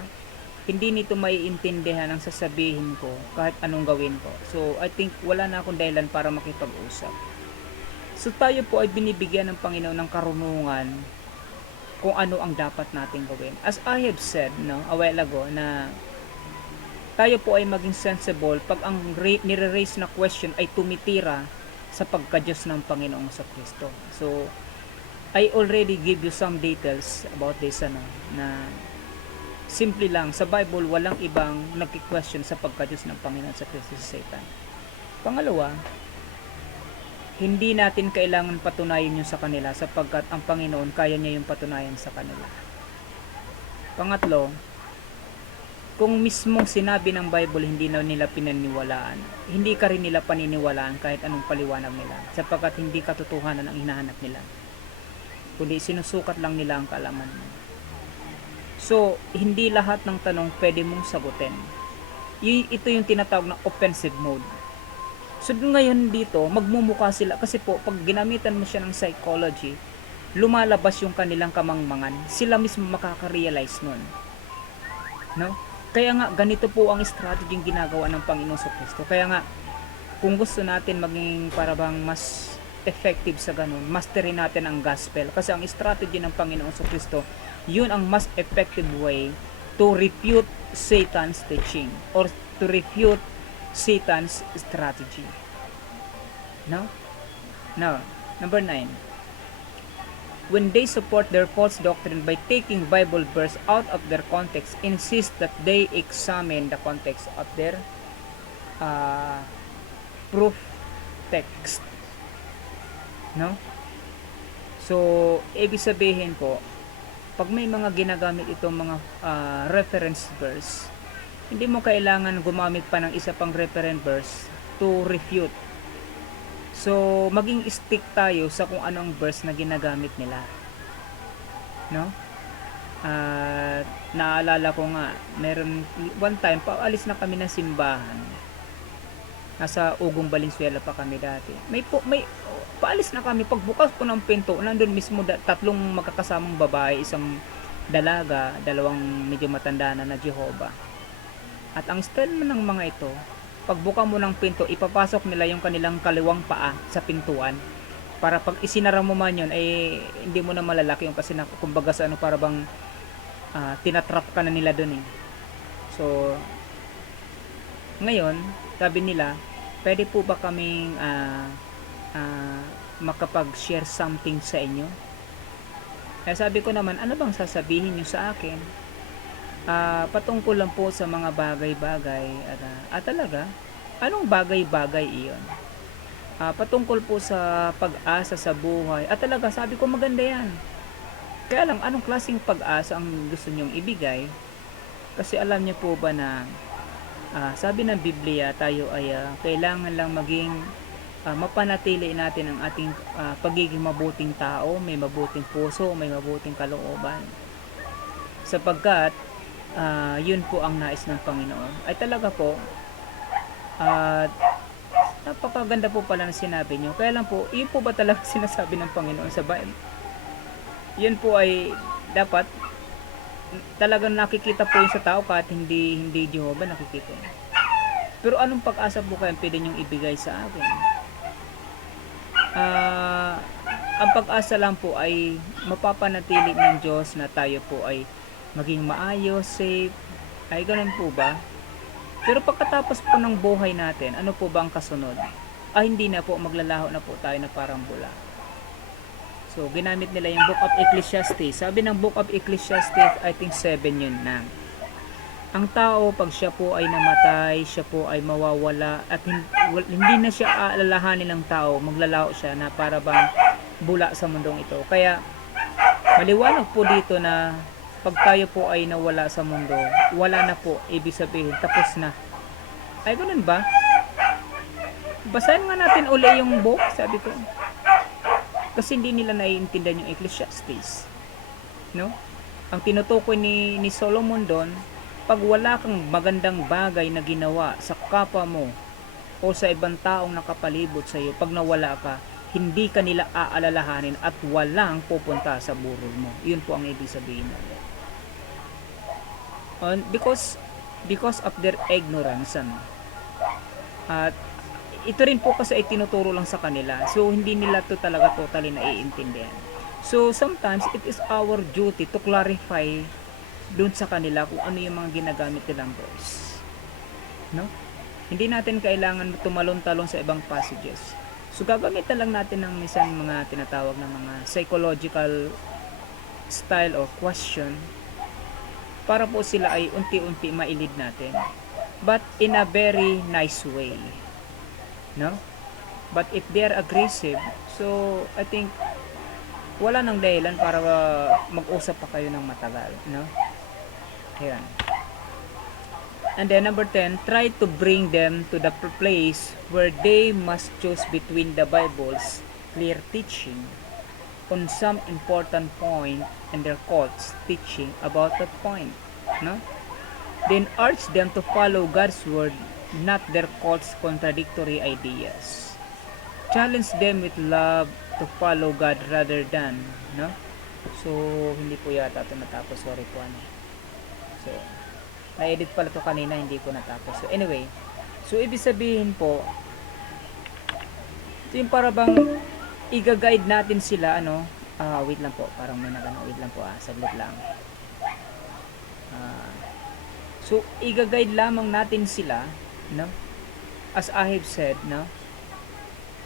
hindi nito maiintindihan ang sasabihin ko kahit anong gawin ko. So, I think wala na akong dahilan para makipag-usap. So, tayo po ay binibigyan ng Panginoon ng karunungan kung ano ang dapat nating gawin. As I have said, no, a while ago, na tayo po ay maging sensible pag ang nire-raise na question ay tumitira sa pagka-Diyos ng Panginoong Kristo. So, I already give you some details about this, na simple lang, sa Bible, walang ibang nagki-question sa pagka-Diyos ng Panginoon sa Kristo si Satan. Pangalawa, hindi natin kailangan patunayan yun sa kanila sapagkat ang Panginoon kaya niya yung patunayan sa kanila. Pangatlo, kung mismong sinabi ng Bible hindi na nila pinaniwalaan, hindi ka rin nila paniniwalaan kahit anong paliwanag nila sapagkat hindi katotohanan ang hinahanap nila, kundi sinusukat lang nila ang kaalaman mo. So, hindi lahat ng tanong pwede mong sagutin. Ito yung tinatawag na offensive mode. So, ngayon dito, magmumukha sila kasi po, pag ginamitan mo siya ng psychology, lumalabas yung kanilang kamangmangan. Sila mismo makaka-realize nun. No? Kaya nga, ganito po ang strategy yung ginagawa ng Panginoon Kristo. Kaya nga, kung gusto natin maging parabang mas effective sa ganun, mastery natin ang gospel. Kasi ang strategy ng Panginoon Kristo, yun ang mas effective way to refute Satan's teaching or to refute Satan's strategy. No? Now, number 9. When they support their false doctrine by taking Bible verse out of their context, insist that they examine the context of their proof text. No? So, ibig sabihin po, pag may mga ginagamit itong mga reference verse, hindi mo kailangan gumamit pa ng isa pang reference verse to refute. So, maging stick tayo sa kung anong verse na ginagamit nila. No? Naalala ko nga, meron one time, paalis na kami ng simbahan. Nasa Ugong Valenzuela pa kami dati. Paalis na kami, pagbukas po ng pinto, nandun mismo tatlong magkakasamang babae, isang dalaga, dalawang medyo matanda na Jehovah. At ang style ng mga ito, pagbuka mo ng pinto, ipapasok nila yung kanilang kaliwang paa sa pintuan. Para pag isinara mo man yun, ay hindi mo na malalaki yung kasi kumbaga sa para bang tinatrap ka na nila dun eh. So, ngayon, sabi nila, pwede po ba kaming makapag-share something sa inyo? Kaya sabi ko naman, ano bang sasabihin nyo sa akin? Patungkol lang po sa mga bagay-bagay at talaga, anong bagay-bagay iyon? Patungkol po sa pag-asa sa buhay at talaga sabi ko maganda yan. Kaya lang, anong klaseng pag-asa ang gusto nyong ibigay? Kasi alam niyo po ba na sabi ng Biblia, tayo ay kailangan lang maging mapanatili natin ang ating pagiging mabuting tao, may mabuting puso, may mabuting kalooban. Sapagkat yun po ang nais ng Panginoon. Ay talaga po, napakaganda po pala na sinabi nyo. Kaya lang po, yun po ba talaga sinasabi ng Panginoon sa Bible? Yun po ay dapat talagang nakikita po yun sa tao kahit hindi Jehovah nakikita. Pero anong pag-asa po kayo pwede nyong ibigay sa akin? Ang pag-asa lang po ay mapapanatili ng Diyos na tayo po ay maging maayos, safe, ay ganun po ba? Pero pagkatapos po ng buhay natin, ano po ba ang kasunod? Hindi na po, maglalaho na po tayo na parang bula. So, ginamit nila yung Book of Ecclesiastes. Sabi ng Book of Ecclesiastes, I think 7 yun na. Ang tao, pag siya po ay namatay, siya po ay mawawala, at hindi na siya alalahanin ng tao, maglalaho siya na para bang bula sa mundong ito. Kaya, maliwanag po dito na pag tayo po ay nawala sa mundo, wala na po, ibig sabihin, tapos na. Ay, ganun ba? Basahin nga natin uli yung book, sabi ko. Kasi hindi nila naiintindihan yung Ecclesiastes. No? Ang tinutukoy ni Solomon doon, pag wala kang magandang bagay na ginawa sa kapwa mo, o sa ibang taong nakapalibot sa iyo, pag nawala ka, hindi ka nila aalalahanin at walang pupunta sa burol mo. Yun po ang ibig sabihin nila. Because of their ignorance, ano? At ito rin po kasi ay tinuturo lang sa kanila. So, hindi nila to talaga totally naiintindihan. So, sometimes, it is our duty to clarify dun sa kanila kung ano yung mga ginagamit nilang verse. No? Hindi natin kailangan tumalon-talon sa ibang passages. So, gagamitan lang natin ng minsan mga tinatawag na mga psychological style or question para po sila ay unti-unti mailid natin. But in a very nice way. No? But if they are aggressive, so I think wala nang dahilan para mag-usap pa kayo ng matagal, no? Ayan. And then number 10, try to bring them to the place where they must choose between the Bible's clear teaching on some important point and their cult's teaching about that point, no? Then urge them to follow God's word, not their cult's contradictory ideas. Challenge them with love to follow God rather than, no? So, hindi po yata ito natapos. Sorry po, ano. So, na-edit pala ito kanina, hindi ko natapos. So, anyway. So, ibig sabihin po, ito yung para bang i-guide natin sila, ano. Wait lang po. Parang may nagano. Wait lang po, saglit lang. So, i-guide lamang natin sila, no? As I have said, no?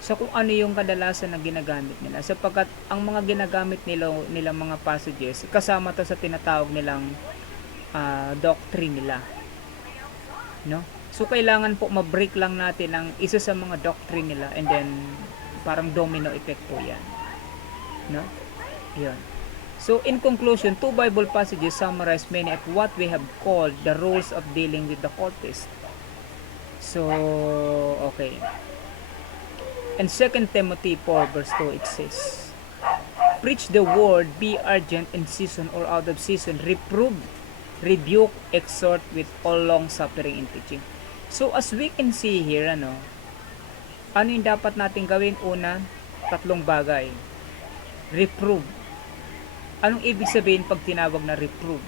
So, kung ano yung kadalasan na ginagamit nila. Sapagkat ang mga ginagamit nilang mga passages, kasama to sa tinatawag nilang doctrine nila. No? So, kailangan po ma-break lang natin ang isa sa mga doctrine nila and then parang domino effect po yan. No? Yan. So, in conclusion, two Bible passages summarize many of what we have called the rules of dealing with the cultist. So, okay. And 2 Timothy 4 verse 2, it says, preach the word, be urgent in season or out of season, reprove, rebuke, exhort with all long suffering and teaching. So, as we can see here, ano yung dapat natin gawin? Una, tatlong bagay. Reprove. Anong ibig sabihin pag tinawag na reprove?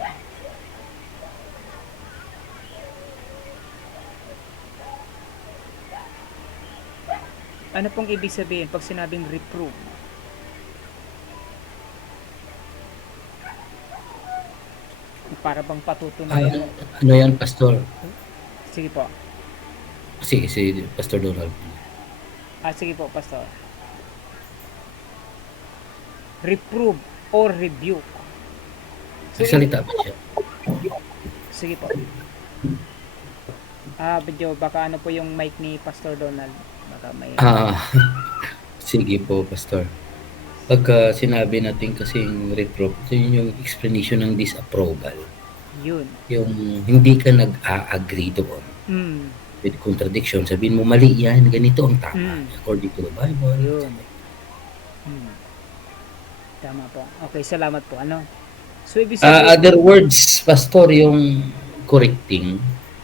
Ano pong ibig sabihin pag sinabing reprove? Para bang patutunayan? Ano yan, Pastor? Sige po. Sige, si Pastor Donald. Sige po, Pastor. Reprove or rebuke. So, salita ba siya? Sige po. Medyo baka ano po yung mic ni Pastor Donald. Baka may... sige po, Pastor. Pagka sinabi natin kasing reprove, yun yung explanation ng disapproval. Yun. Yung hindi ka nag-a-agree doon. With contradiction. Sabihin mo, mali yan, ganito ang tama. According to the Bible. Yun. Tama po. Okay, salamat po. Ano? So, ibig sabihin... other words, Pastor, yung correcting,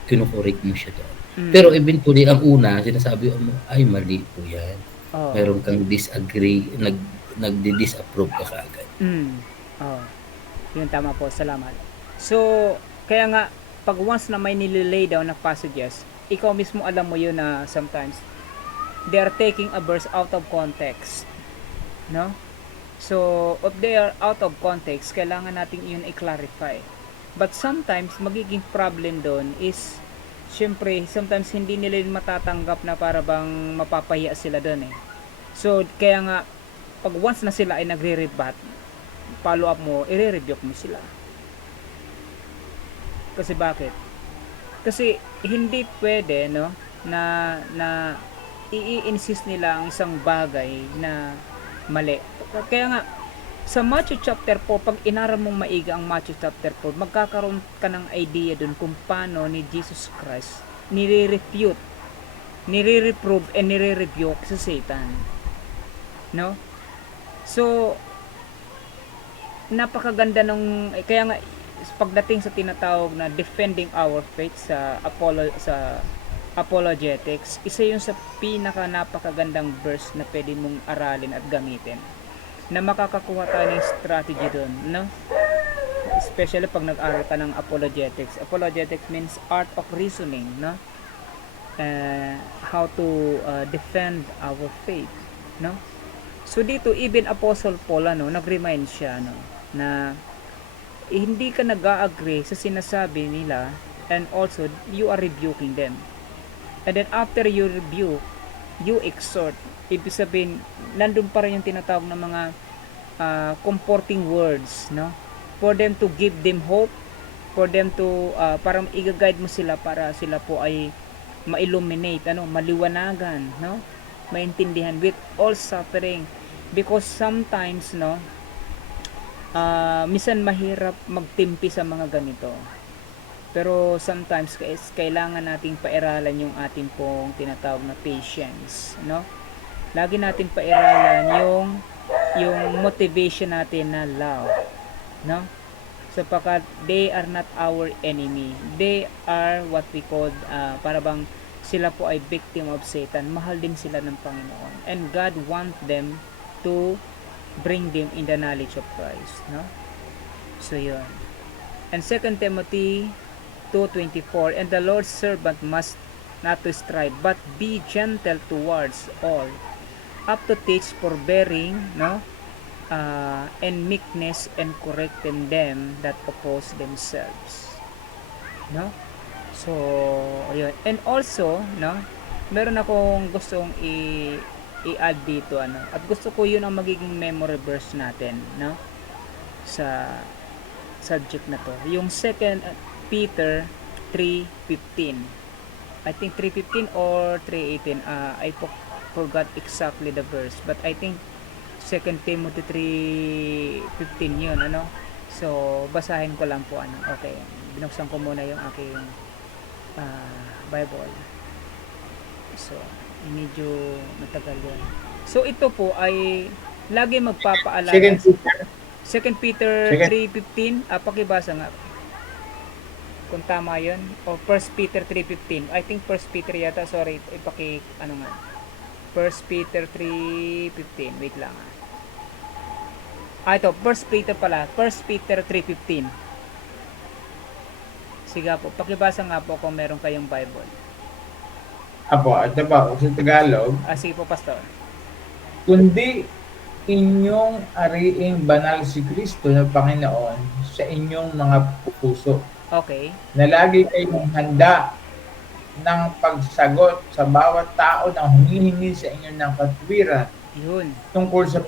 kinukorek mo siya doon. Pero eventually, ang una, sinasabi mo, ay, mali po yan. Meron kang disagree, nagdi-disapprove ka kaagad. Yun, tama po. Salamat. So, kaya nga, pag once na may nililay down na passages, ikaw mismo alam mo yun na sometimes they are taking a verse out of context. No? So, if they are out of context, kailangan natin yun i-clarify. But sometimes, magiging problem doon is, syempre, sometimes hindi nila matatanggap na para bang mapapahiya sila doon eh. So, kaya nga, pag once na sila ay nagre-rebut, follow up mo, i-rebuke mo sila. Kasi bakit? Kasi hindi pwede, no, na i-insist nila ang isang bagay na mali. Kaya nga, sa Matthew chapter 4, pag inaral mong maiga ang Matthew chapter 4, magkakaroon ka ng idea dun kung paano ni Jesus Christ nire-refute, nire-reprove, and nire-rebuke sa Satan. No? So, napakaganda nung, kaya nga, pagdating sa tinatawag na defending our faith sa apologetics, isa yun sa pinaka napakagandang verse na pwede mong aralin at gamitin, na makakakuha tayo ng strategy doon, no? Especially pag nag-aral ka ng apologetics. Apologetics means art of reasoning, no? How to defend our faith, no? So dito even Apostle Paul nag-remind siya na hindi ka nag-agree sa sinasabi nila, and also you are rebuking them. And then after you rebuke, you exhort. Ibig sabihin, nandun pa rin yung tinatawag ng mga comforting words, no? For them to give them hope, for them to parang i-guide mo sila para sila po ay ma-illuminate, maliwanagan, no? Maintindihan with all suffering, because sometimes minsan mahirap magtimpi sa mga ganito, pero sometimes kailangan nating pairalan yung ating pong tinatawag na patience, no? Lagi nating pairalan yung motivation natin na love, no? Sapagkat they are not our enemy, they are what we call para bang sila po ay victim of Satan. Mahal din sila ng Panginoon, and God want them to bring them in the knowledge of Christ, no? So yun. And 2 Timothy 2:24, and the Lord's servant must not to strive, but be gentle towards all, up to teach, forbearing, no? And meekness, and correcting them that oppose themselves, no? So ayun. And also, no, meron akong gustong i-add dito, at gusto ko yun ang magiging memory verse natin, no, sa subject na to, yung 2 Peter 3:15. I think 3:15 or 3:18. I forgot exactly the verse, but I think 2 Timothy 3:15 yun, So basahin ko lang po, Okay, binuksan ko muna yung aking Bible. So medyo matagal yun. So ito po ay lagi magpapaalala. 2 Peter 3:15. Pakibasa nga kung tama yun, o 1 Peter 3:15. I think 1 Peter yata, sorry, ipaki nga 1 Peter 3:15. Wait lang ito 1 Peter pala, 1 Peter 3:15. Sige po, pakibasa nga po kung meron kayong Bible. Apo, ito ba sa Tagalog? Sige po, Pastor. Kundi inyong ariing banal si Kristo na Panginoon sa inyong mga puso. Okay. Na lagi kayong handa ng pagsagot sa bawat tao na humihingi sa inyo ng katwiran. Yun. Tungkol sa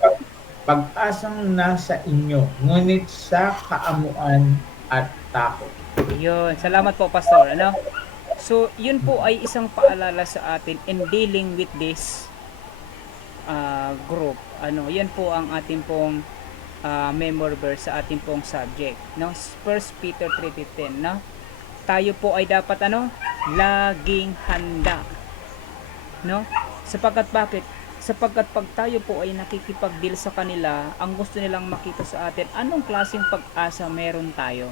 pag-asang nasa inyo, ngunit sa kaamuan at takot. Yun. Salamat po, Pastor. So, yun po ay isang paalala sa atin in dealing with this group. Yan po ang ating pong memory verse sa ating pong subject, no? 1 Peter 3:15, no? Tayo po ay dapat laging handa, no? Sapagkat bakit? Sapagkat pag tayo po ay nakikipag-deal sa kanila, ang gusto nilang makita sa atin, anong klaseng pag-asa meron tayo,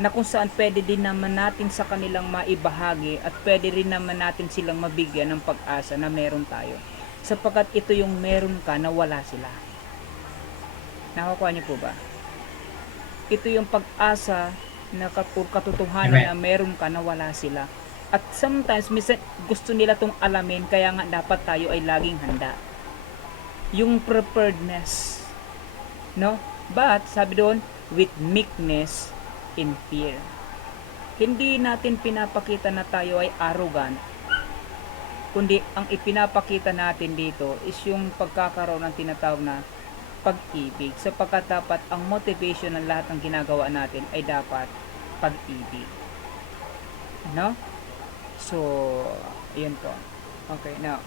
na kung saan pwede din naman natin sa kanilang maibahagi, at pwede rin naman natin silang mabigyan ng pag-asa na meron tayo, sapagkat ito yung meron ka na wala sila. Nakakuha niyo po ba? Ito yung pag-asa na katotohanan na meron ka na wala sila. At sometimes minsan gusto nila tong alamin, kaya nga dapat tayo ay laging handa. Yung preparedness, no? But sabi doon, with meekness in fear. Hindi natin pinapakita na tayo ay arrogant, kundi ang ipinapakita natin dito is yung pagkakaroon ng tinatawag na pag-ibig, sapagkat dapat ang motivation ng lahat ng ginagawa natin ay dapat pag-ibig, no? So yun po. Okay, now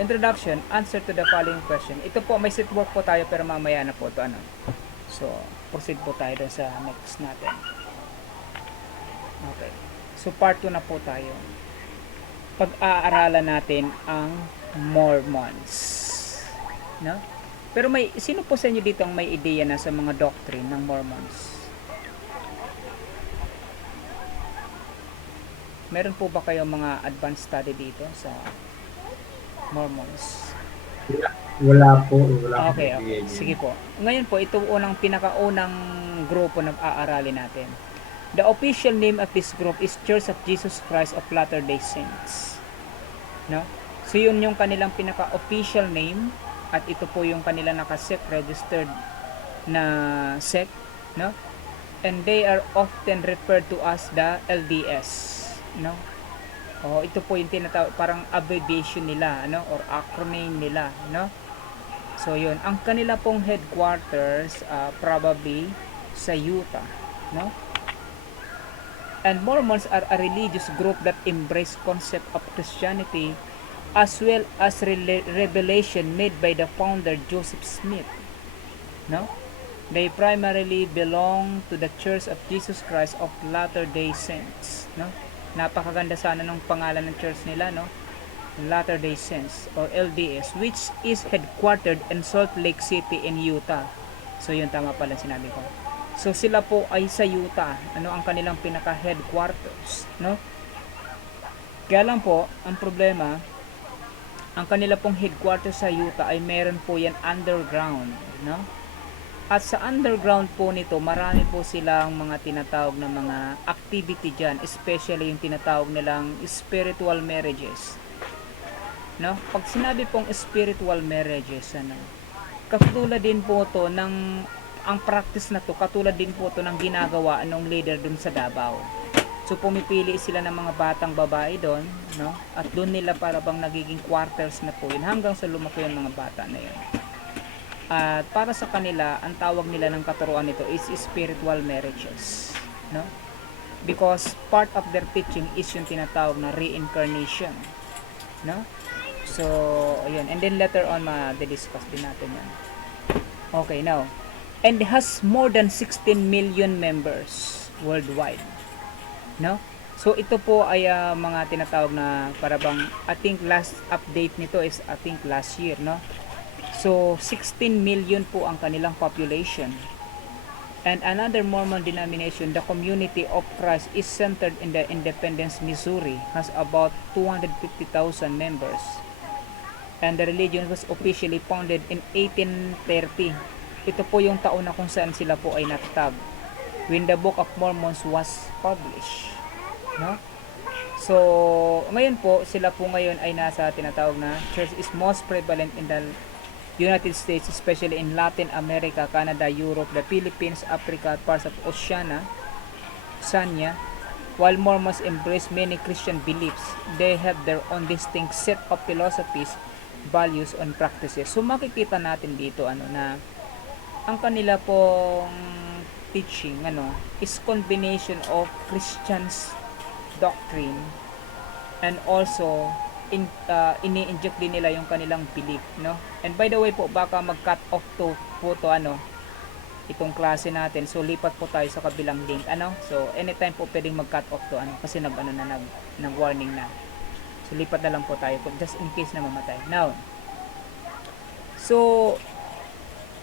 introduction, answer to the following question. Ito po, may set work po tayo, pero mamaya na po ito, So proceed po tayo dun sa next natin. Okay, so part 2 na po tayo. Pag-aaralan natin ang Mormons, no? Pero sino po sa inyo dito ang may ideya na sa mga doctrine ng Mormons? Meron po ba kayong mga advanced study dito sa Mormons? Wala po. Wala Okay, po. okay. Sige po. Ngayon po, ito pinakaunang grupo na aaralin natin. The official name of this group is Church of Jesus Christ of Latter-day Saints. No? So yun yung kanilang pinaka-official name at ito po yung kanilang naka-sect registered na sect, no? And they are often referred to as the LDS, no? Ito po yung tinatawag parang abbreviation nila, ano, or acronym nila, no? So yun, ang kanila pong headquarters probably sa Utah, no? And Mormons are a religious group that embrace concept of Christianity as well as revelation made by the founder Joseph Smith, no? They primarily belong to the Church of Jesus Christ of Latter-day Saints, no? Napakaganda sana ng pangalan ng church nila, no? Latter-day Saints or LDS, which is headquartered in Salt Lake City in Utah. So yun, tama pala sinabi ko. So sila po ay sa Utah, ano ang kanilang pinaka headquarters, no? Kaya lang po, ang problema, ang kanila pong headquarters sa Utah ay meron po yan underground, no? At sa underground po nito, marami po silang mga tinatawag na mga activity dyan, especially yung tinatawag nilang spiritual marriages, no? Pag sinabi pong spiritual marriages, ano, katulad din po to ng ang practice na to, katulad din po to ng ginagawa ng leader dun sa Davao. So pumipili sila ng mga batang babae doon, no? At doon nila para bang nagiging quarters na po yun hanggang sa lumaki yung mga bata na yun. At para sa kanila, ang tawag nila ng katuruan nito is spiritual marriages, no? Because part of their teaching is yung tinatawag na reincarnation, no? So, ayun. And then later on, ma-discuss din natin yan. Okay, now. And has more than 16 million members worldwide, no? So, ito po ay mga tinatawag na para bang, I think last update nito is I think last year, no? So, 16 million po ang kanilang population. And another Mormon denomination, the Community of Christ, is centered in the Independence, Missouri, has about 250,000 members. And the religion was officially founded in 1830. Ito po yung taon na kung saan sila po ay natatag, when the Book of Mormons was published, no? So, ngayon po, sila po ngayon ay nasa tinatawag na church is most prevalent in the United States, especially in Latin America, Canada, Europe, the Philippines, Africa, parts of Oceania. While Mormons embrace many Christian beliefs, they have their own distinct set of philosophies, values, and practices. So makikita natin dito na ang kanila pong teaching is combination of Christian's doctrine and also ini-inject din nila yung kanilang belief, no? And by the way po, baka mag-cut off to po to itong klase natin. So lipat po tayo sa kabilang link, So anytime po pwedeng mag-cut off to kasi nag-warning na. So lipat na lang po tayo just in case na mamatay. Now, so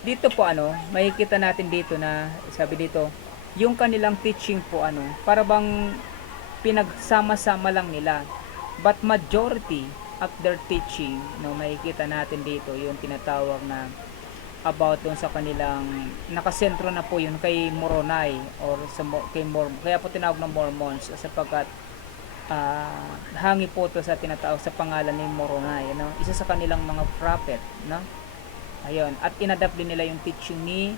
dito po makikita natin dito na sabi dito, yung kanilang teaching po para bang pinagsama-sama lang nila. But majority of their teaching, makikita natin dito yung tinatawag na about dun sa kanilang nakasentro na po yun kay Moroni or kay Mormon. Kaya po tinawag na Mormons sapagkat hangi po to sa tinatawag sa pangalan ni Moroni, isa sa kanilang mga prophet, ayun, at inadapt din nila yung teaching ni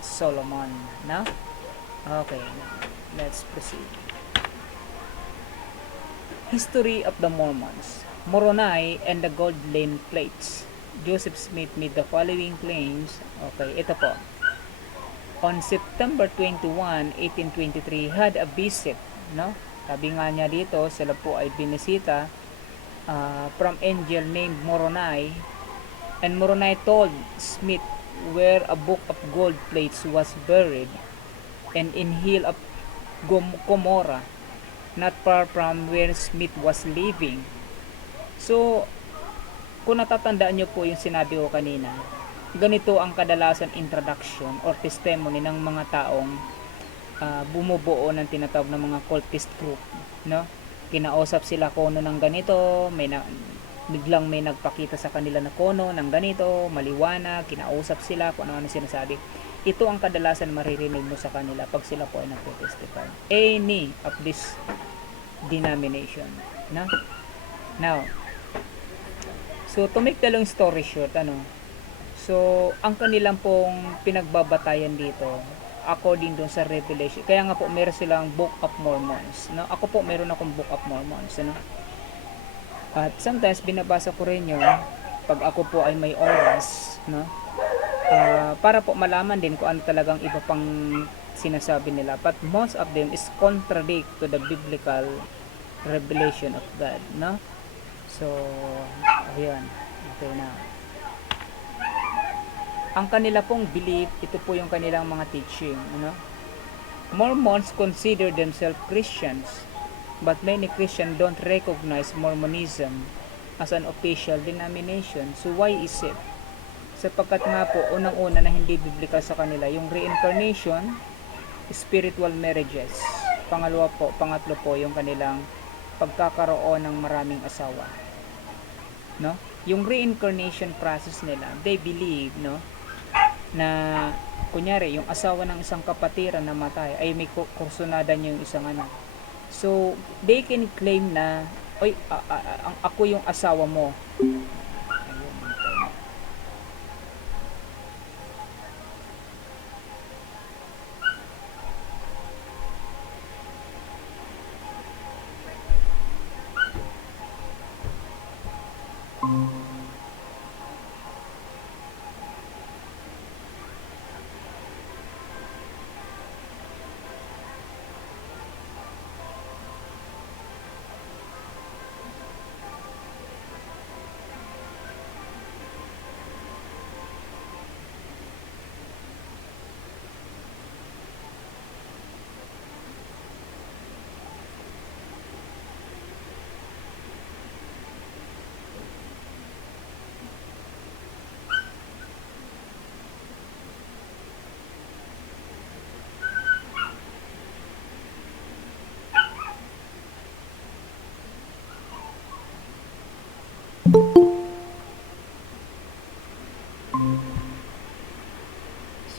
Solomon, Okay, let's proceed. History of the Mormons. Moroni and the Gold Lane Plates. Joseph Smith made the following claims. Okay, ito po. On September 21, 1823, had a visit, Sabi nga niya dito, sila po ay binisita from angel named Moroni. And Moroni told Smith where a book of gold plates was buried and in hill of Gomorrah, not far from where Smith was living. So, kung natatandaan nyo po yung sinabi ko kanina, ganito ang kadalasan introduction or testimony ng mga taong bumubuo ng tinatawag na mga cultist group. no? Kinausap sila kono ng ganito, biglang may nagpakita sa kanila na kono ng ganito, maliwanag, kinausap sila kung ano sinasabi. Ito ang kadalasan maririnig mo sa kanila pag sila po ay nagte-testify. Any of this denomination, no? Now, so to make the long story short, so ang kanilang pong pinagbabatayan dito, according dun sa Revelation, kaya nga po meron silang Book of Mormons, no? Ako po meron akong Book of Mormons, at sometimes binabasa ko rin yun pag ako po ay may oras, no? Para po malaman din kung ano talagang iba pang sinasabi nila, but most of them is contradict to the biblical revelation of God, no? So ayan, okay na. Ang kanila pong belief, ito po yung kanilang mga teaching, Mormons consider themselves Christians, but many Christians don't recognize Mormonism as an official denomination. So why is it? Sapagkat nga po, unang-una na hindi biblical sa kanila yung reincarnation, spiritual marriages. Pangatlo po yung kanilang pagkakaroon ng maraming asawa, no? Yung reincarnation process nila, they believe, no, na kunyari yung asawa ng isang kapatiran na matay ay may kursunada niya yung isang anak. So they can claim na ako yung asawa mo.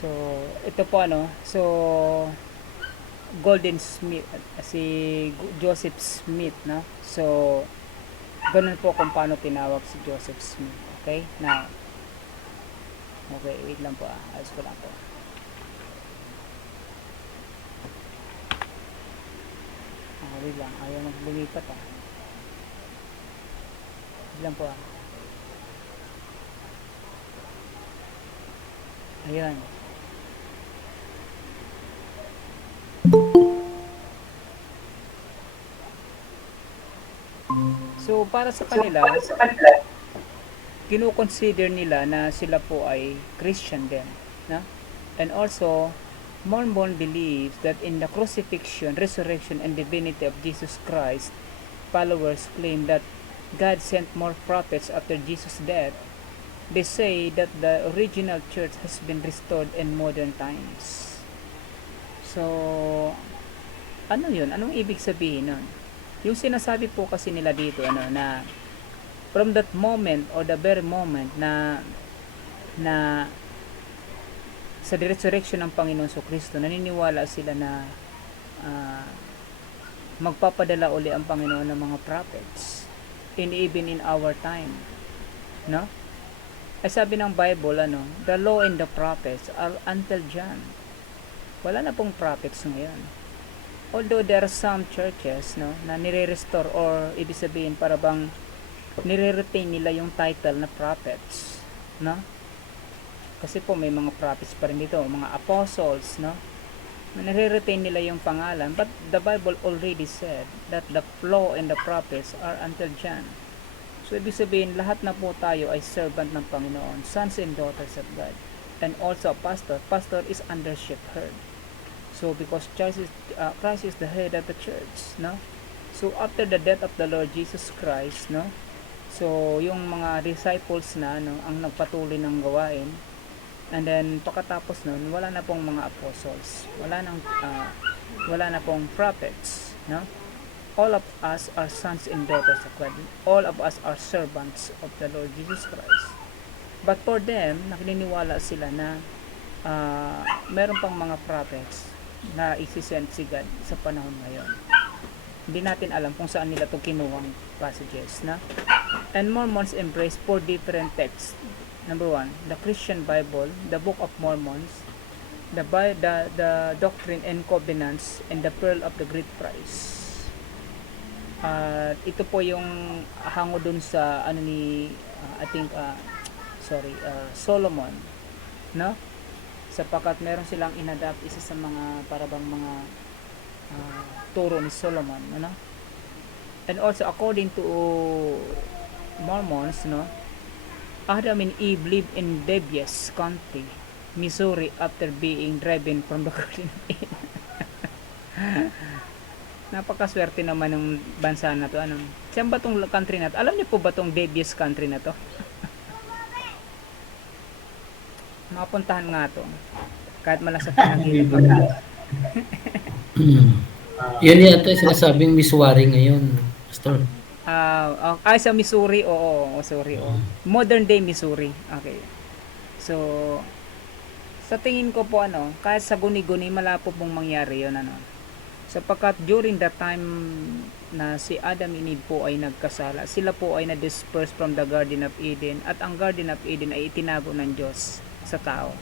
So ito po so Golden Smith, si Joseph Smith, no? So ganun po kung paano tinawag si Joseph Smith. Okay? Now, okay, wait lang po, ayos ko lang po. Wait lang, ayaw lumipat wait lang po ayan. So para sa kanila, kino-consider nila na sila po ay Christian din, no? And also Mormon believes that in the crucifixion, resurrection, and divinity of Jesus Christ, followers claim that God sent more prophets after Jesus' death. They say that the original church has been restored in modern times. So, ano yun? Anong ibig sabihin nun? Yung sinasabi po kasi nila dito, na from that moment or the very moment na sa resurrection ng Panginoon Kristo, naniniwala sila na magpapadala uli ang Panginoon ng mga prophets even in our time, no? Ay sabi ng Bible, the law and the prophets are until John. Wala na pong prophets ngayon. Although there are some churches, no, na nire-restore, or ibig sabihin para bang nire-retain nila yung title na prophets, no? Kasi po may mga prophets pa rin dito, mga apostles, no? Nire-retain nila yung pangalan, but the Bible already said that the law and the prophets are until John. So ibig sabihin, lahat na po tayo ay servant ng Panginoon, sons and daughters of God. And also a pastor. Pastor is under shepherd. So because Christ is the head of the church, no? So after the death of the Lord Jesus Christ, no? So yung mga disciples na, ang nagpatuloy ng gawain. And then pagkatapos nun, wala na pong mga apostles, wala na pong prophets, no? all of us are sons and daughters of God. All of us are servants of the Lord Jesus Christ. But for them, nakininiwala sila na meron pang mga prophets na isisend si God sa panahon ngayon. Hindi natin alam kung saan nila ito kinuwang passages. Na? And Mormons embrace 4 different texts. Number 1, the Christian Bible, the Book of Mormons, the Doctrine and Covenants, and the Pearl of the Great Price. Ito po yung hango dun sa ano ni Solomon, no? Sapagkat meron silang inadapt isa sa mga parabang mga turo ni Solomon, ano? And also according to Mormons, no, Adam and Eve lived in Debye's County, Missouri after being driven from the Garden of Eden. Napakaswerte naman ng bansa na to. Ano? Saan ba tong country na to? Alam niyo po ba tong Debye's country na to? Mapuntahan nga to. Kahit malasap na nagilip ako. Yan yata yung sinasabing Missouri ngayon, Pastor. Sa Missouri, oo, Missouri, oo. Modern day Missouri. Okay. So, sa tingin ko po, kahit sa guni-guni, malapot pong mangyari yun, sapagkat during that time na si Adam and Eve po ay nagkasala, sila po ay na-disperse from the Garden of Eden, at ang Garden of Eden ay itinago ng Diyos sa tao.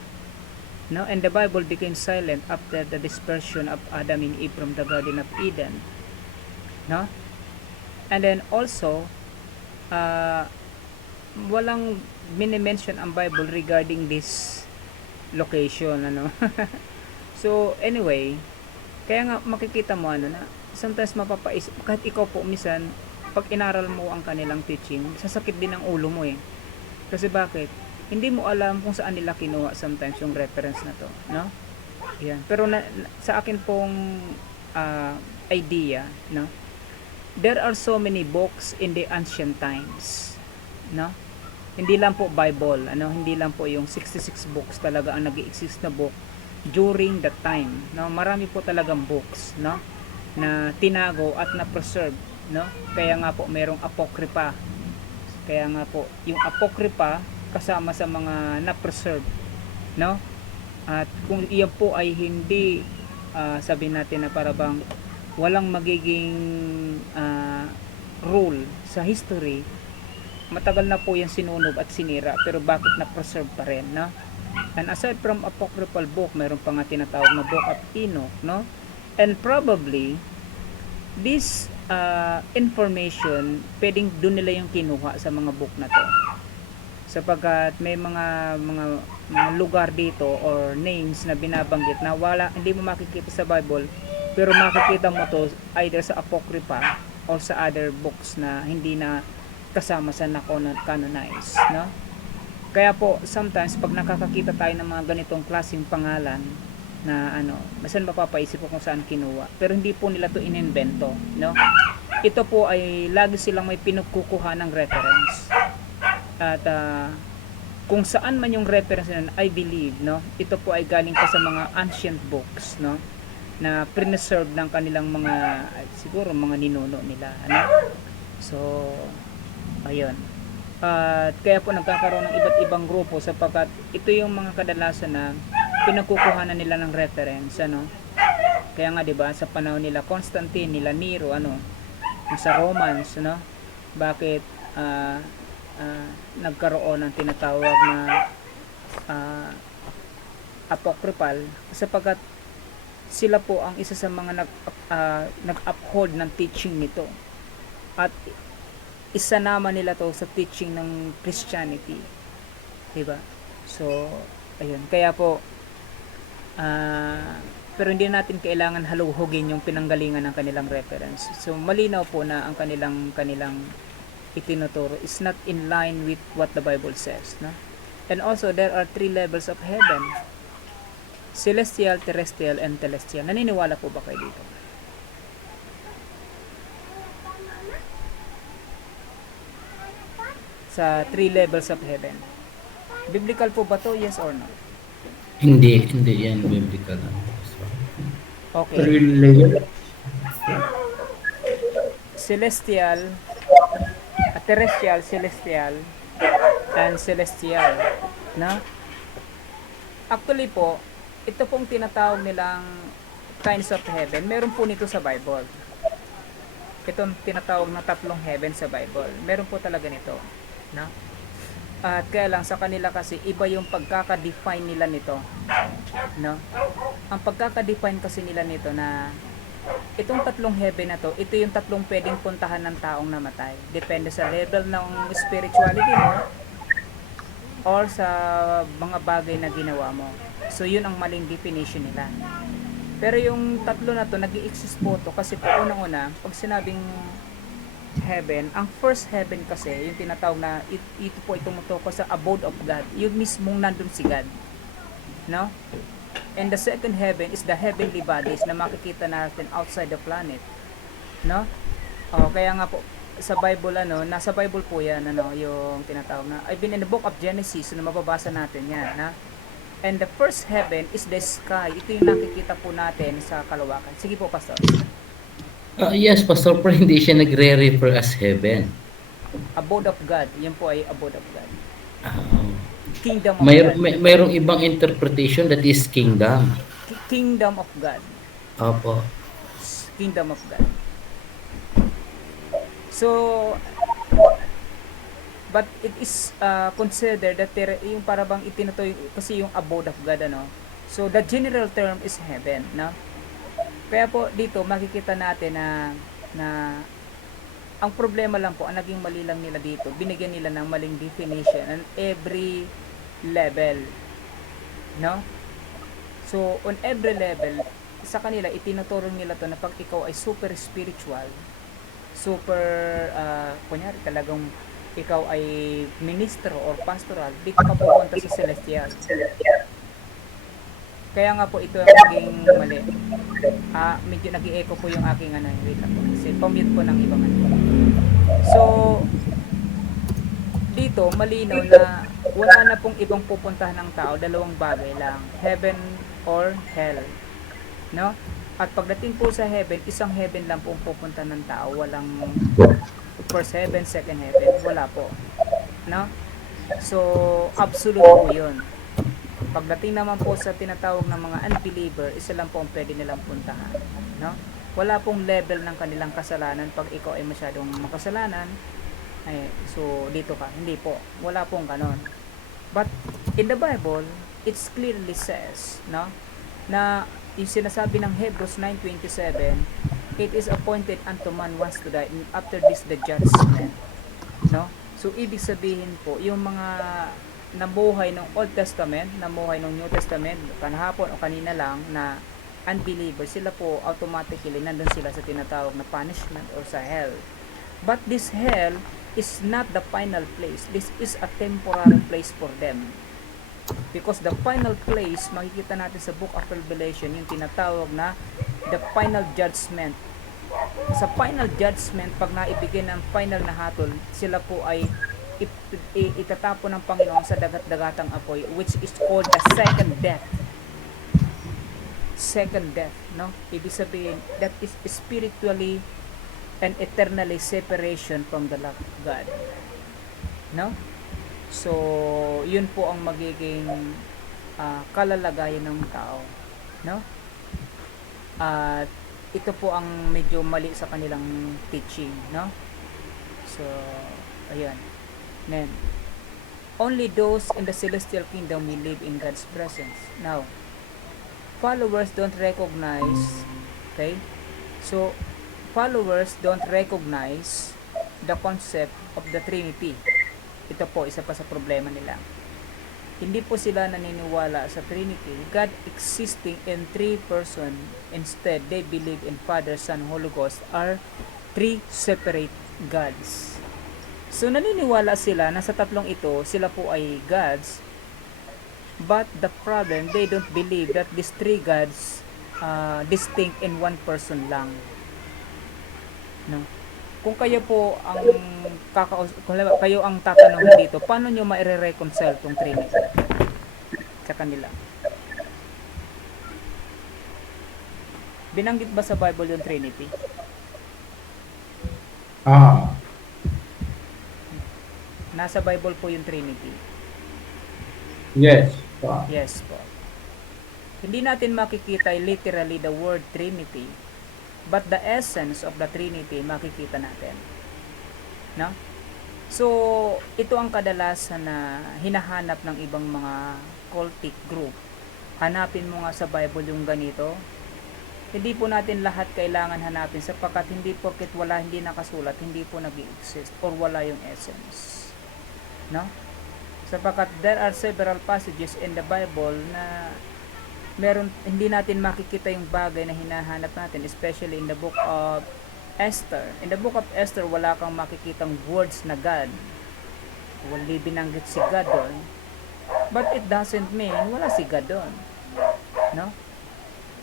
No? And the Bible became silent after the dispersion of Adam and Eve from the Garden of Eden. No? And then also, walang mini-mention ang Bible regarding this location, So, anyway, kaya nga makikita mo na sometimes mapapaisip, kahit ikaw po minsan, pag inaral mo ang kanilang teaching, sasakit din ang ulo mo Kasi bakit? Hindi mo alam kung saan nila kinuha sometimes yung reference na to, no? Yan. Pero sa akin pong idea, no? There are so many books in the ancient times, no? Hindi lang po Bible, hindi lang po yung 66 books talaga ang nag-exist na book during that time, no? Marami po talagang books, no, na tinago at na-preserve, no? Kaya nga po merong apocrypha. Kaya nga po yung apocrypha kasama sa mga na-preserve, no? At kung iyan po ay hindi sabihin natin na parabang walang magiging rule sa history, matagal na po yan sinunog at sinira, pero bakit na-preserve pa rin, no? And aside from apocryphal book, meron pa nga tinatawag na Book of Enoch, no? And probably this information, pwedeng doon nila yung kinuha sa mga book na to. Sapagkat may mga lugar dito or names na binabanggit na hindi mo makikita sa Bible, pero makikita mo to either sa apocrypha or sa other books na hindi na kasama sa canonized, no? Kaya po sometimes pag nakakakita tayo ng mga ganitong klaseng pangalan na minsan mapapaisip ko kung saan kinuha, pero hindi po nila to inimbento, no? Ito po ay lagi silang may pinagkukuha ng reference, at kung saan man yung reference na I believe, no, ito po ay galing pa sa mga ancient books, no, na preserve ng kanilang mga siguro mga ninuno nila, So ayun. At kaya po nagkakaroon ng iba't ibang grupo sapagkat ito yung mga kadalasan na pinagkukuhanan nila ng reference, Kaya nga 'di ba sa panahon nila Constantine, nila Nero, sa Romans, bakit nagkaroon ng tinatawag na apocryphal, sapagkat sila po ang isa sa mga nag-uphold ng teaching nito, at isa naman nila to sa teaching ng Christianity, diba? So ayun, kaya po pero hindi natin kailangan haluhugin yung pinanggalingan ng kanilang reference. So malinaw po na ang kanilang itinuturo is not in line with what the Bible says, no? And also there are 3 levels of heaven: celestial, terrestrial, and telestial. Naniniwala po ba kayo dito? Sa 3 levels of heaven. Biblical po ba to? Yes or no? Hindi yan biblical. Okay. 3 levels. celestial, terrestrial, celestial, and celestial. No? Actually po, ito pong tinatawag nilang kinds of heaven. Meron po nito sa Bible. Itong tinatawag na tatlong heaven sa Bible. Meron po talaga nito. No? At kaya lang sa kanila kasi iba yung pagkaka-define nila nito. No? Ang pagkaka-define kasi nila nito na itong tatlong heaven na to, ito yung tatlong pwedeng puntahan ng taong namatay. Depende sa level ng spirituality mo or sa mga bagay na ginawa mo. So yun ang maling definition nila. Pero yung tatlo na to, nag-i-exist po to kasi po unang-una, pag sinabing heaven, ang first heaven kasi, yung tinatawag na, ito po itumutukoy sa abode of God. Yung mismong nandun si God. No? And the second heaven is the heavenly bodies na makikita natin outside the planet. No? Kaya nga po, sa Bible, nasa Bible po yan, yung tinatawag na, I've been in the book of Genesis, na mababasa natin yan, na and the first heaven is the sky. Ito yung nakikita po natin sa kalawakan. Sige po, Pastor. Yes, Pastor, pero hindi siya nagre-refer as heaven. Abode of God. Yan po ay abode of God. Kingdom of Mayroong God. mayroong ibang interpretation that is kingdom. Kingdom of God. Opo. Kingdom of God. So, but it is considered that yung para bang itinutuloy kasi yung abode of God, So, the general term is heaven, no? Kaya po dito makikita natin na ang problema lang po, ang naging mali lang nila dito, binigyan nila ng maling definition on every level, no? So, on every level, sa kanila, itinuturo nila to na pag ikaw ay super spiritual, super, kunyari talagang ikaw ay ministro or pastoral, dito ka pupunta sa celestial. Kaya nga po ito ang naging mali. Medyo nag-i-echo po yung aking wait lang po. Kasi pamute po ng ibang So, dito, malinaw na wala na pong ibang pupuntahan ng tao, dalawang bagay lang, heaven or hell. No? At pagdating po sa heaven, isang heaven lang pong pupunta ng tao, walang first heaven, second heaven, wala po. No? So, absolute po yun. Pagdating naman po sa tinatawag ng mga unbeliever, isa lang po ang pwede nilang puntahan. No? Wala pong level ng kanilang kasalanan. Pag ikaw ay masyadong makasalanan, so dito ka. Hindi po. Wala pong ganon. But in the Bible, it clearly says, no, na yung sinasabi ng Hebrews 9:27, it is appointed unto man once to die, and after this the judgment. No? So ibig sabihin po, yung mga nabuhay ng Old Testament, nabuhay ng New Testament, kanahapon o kanina lang na unbeliever, sila po automatically nandun sila sa tinatawag na punishment or sa hell. But this hell is not the final place. This is a temporary place for them. Because the final place, makikita natin sa Book of Revelation, yung tinatawag na the final judgment. Sa final judgment, pag naibigay ng final na hatol, sila po ay itatapon ng Panginoon sa dagat-dagatang apoy, which is called the second death. Second death, no? Ibig sabihin, that is spiritually and eternally separation from the love of God. No? So, yun po ang magiging kalalagayan ng tao. No? At ito po ang medyo mali sa kanilang teaching. No? So, ayan. Then, only those in the celestial kingdom will live in God's presence. Now, followers don't recognize, okay? So, followers don't recognize the concept of the Trinity. Ito po, isa pa sa problema nila. Hindi po sila naniniwala sa Trinity, God existing in three person. Instead, they believe in Father, Son, Holy Ghost are three separate gods. So, naniniwala sila na sa tatlong ito, sila po ay gods. But the problem, they don't believe that these three gods distinct in one person lang. No? Kung kayo po ang kayo ang tatanungin dito, paano nyo ma-reconcile tong Trinity sa kanila? Binanggit ba sa Bible yung Trinity? Ah, Nasa Bible po yung Trinity. yes. Ah, Yes po. Hindi natin makikita literally the word Trinity, but the essence of the Trinity makikita natin. No? So, ito ang kadalasan na hinahanap ng ibang mga cultic group. Hanapin mo nga sa Bible yung ganito. Hindi po natin lahat kailangan hanapin sapagkat hindi porket wala, hindi nakasulat, hindi po nag-exist or wala yung essence. No? Sapagkat there are several passages in the Bible na hindi natin makikita yung bagay na hinahanap natin, especially in the book of Esther. In the book of Esther, wala kang makikitang words na God. Wala binanggit si God doon. But it doesn't mean wala si God doon. No?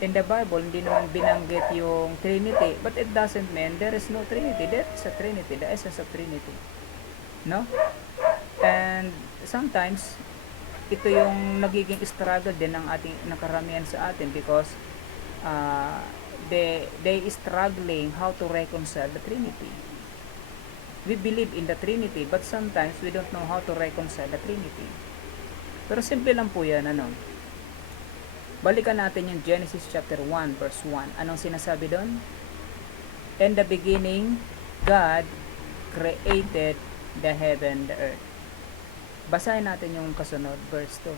In the Bible, hindi naman binanggit yung Trinity, but it doesn't mean there is no Trinity. There is a Trinity, the essence of Trinity. No? And sometimes, ito yung nagiging struggle din ng ating nakaramihan sa atin because they struggling how to reconcile the Trinity. We believe in the Trinity, but sometimes we don't know how to reconcile the Trinity. Pero simple lang po yan, ano? Balikan natin yung Genesis chapter 1 verse 1. Anong sinasabi doon? In the beginning, God created the heaven, the earth. Basahin natin yung kasunod, verse 2.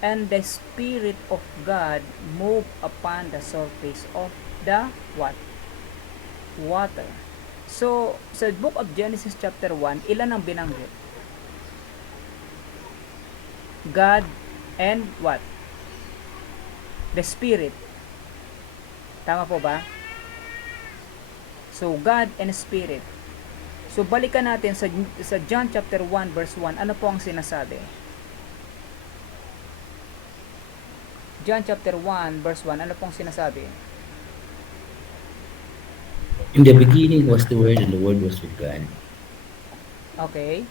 And the Spirit of God moved upon the surface of the what? Water. So, sa book of Genesis chapter 1, ilan ang binanggit? God and what? The Spirit. Tama po ba? So, God and Spirit. So, balikan natin sa John chapter 1 verse 1. Ano po ang sinasabi? John chapter 1 verse 1. Ano pong sinasabi? In the beginning was the Word, and the Word was with God. Okay.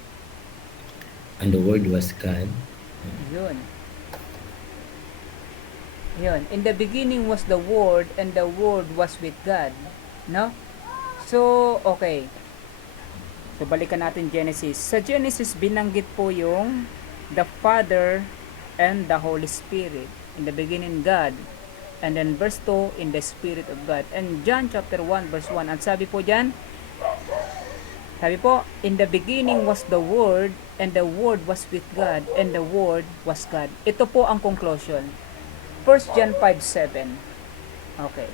And the Word was God. Yun. Yun. In the beginning was the Word, and the Word was with God. No? So, okay. So, balikan natin Genesis. Sa Genesis, binanggit po yung the Father and the Holy Spirit. In the beginning, God. And then verse 2, in the Spirit of God. And John chapter 1 verse 1. Ang sabi po dyan, sabi po, in the beginning was the Word, and the Word was with God, and the Word was God. Ito po ang conclusion. 1 John 5:7. Okay.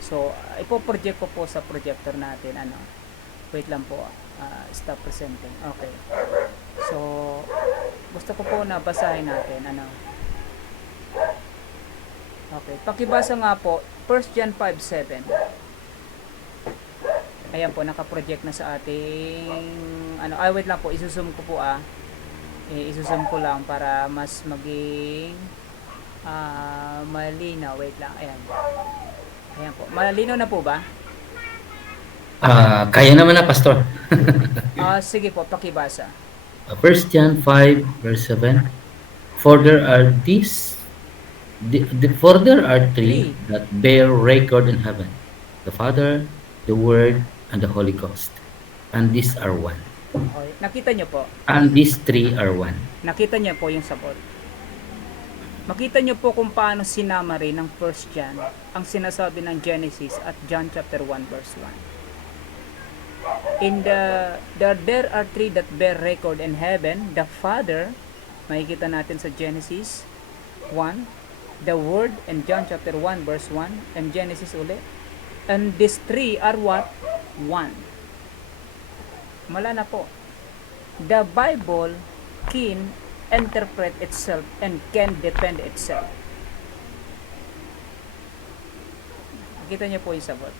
So, ipo-project ko po sa projector natin. Ano? Wait lang po. Stop presenting. Okay. So, gusto ko po na basahin natin. Ano? Okay. Pakibasa nga po. 1 John 5:7. Ayan po, naka-project na sa ating ano, wait lang po, isusum ko po isusum ko lang para mas maging malinaw. Wait lang, ayan. Ayan po, malinaw na po ba? Kaya naman na, Pastor. Sige po, pakibasa. 1 John 5 verse 7. For there are three that bear record in heaven: the Father, the Word, and the Holy Ghost. And these are one. Okay. Nakita nyo po? And these three are one. Nakita nyo po yung sagot. Makita nyo po kung paano sinama rin ng 1 John ang sinasabi ng Genesis at John chapter 1 verse 1. There are three that bear record in heaven: the Father, makikita natin sa Genesis 1, the Word in John chapter 1 verse 1, and Genesis ulit. And these three are what? One. Mala na po. The Bible can interpret itself and can defend itself. Nakita niyo po yung sagot.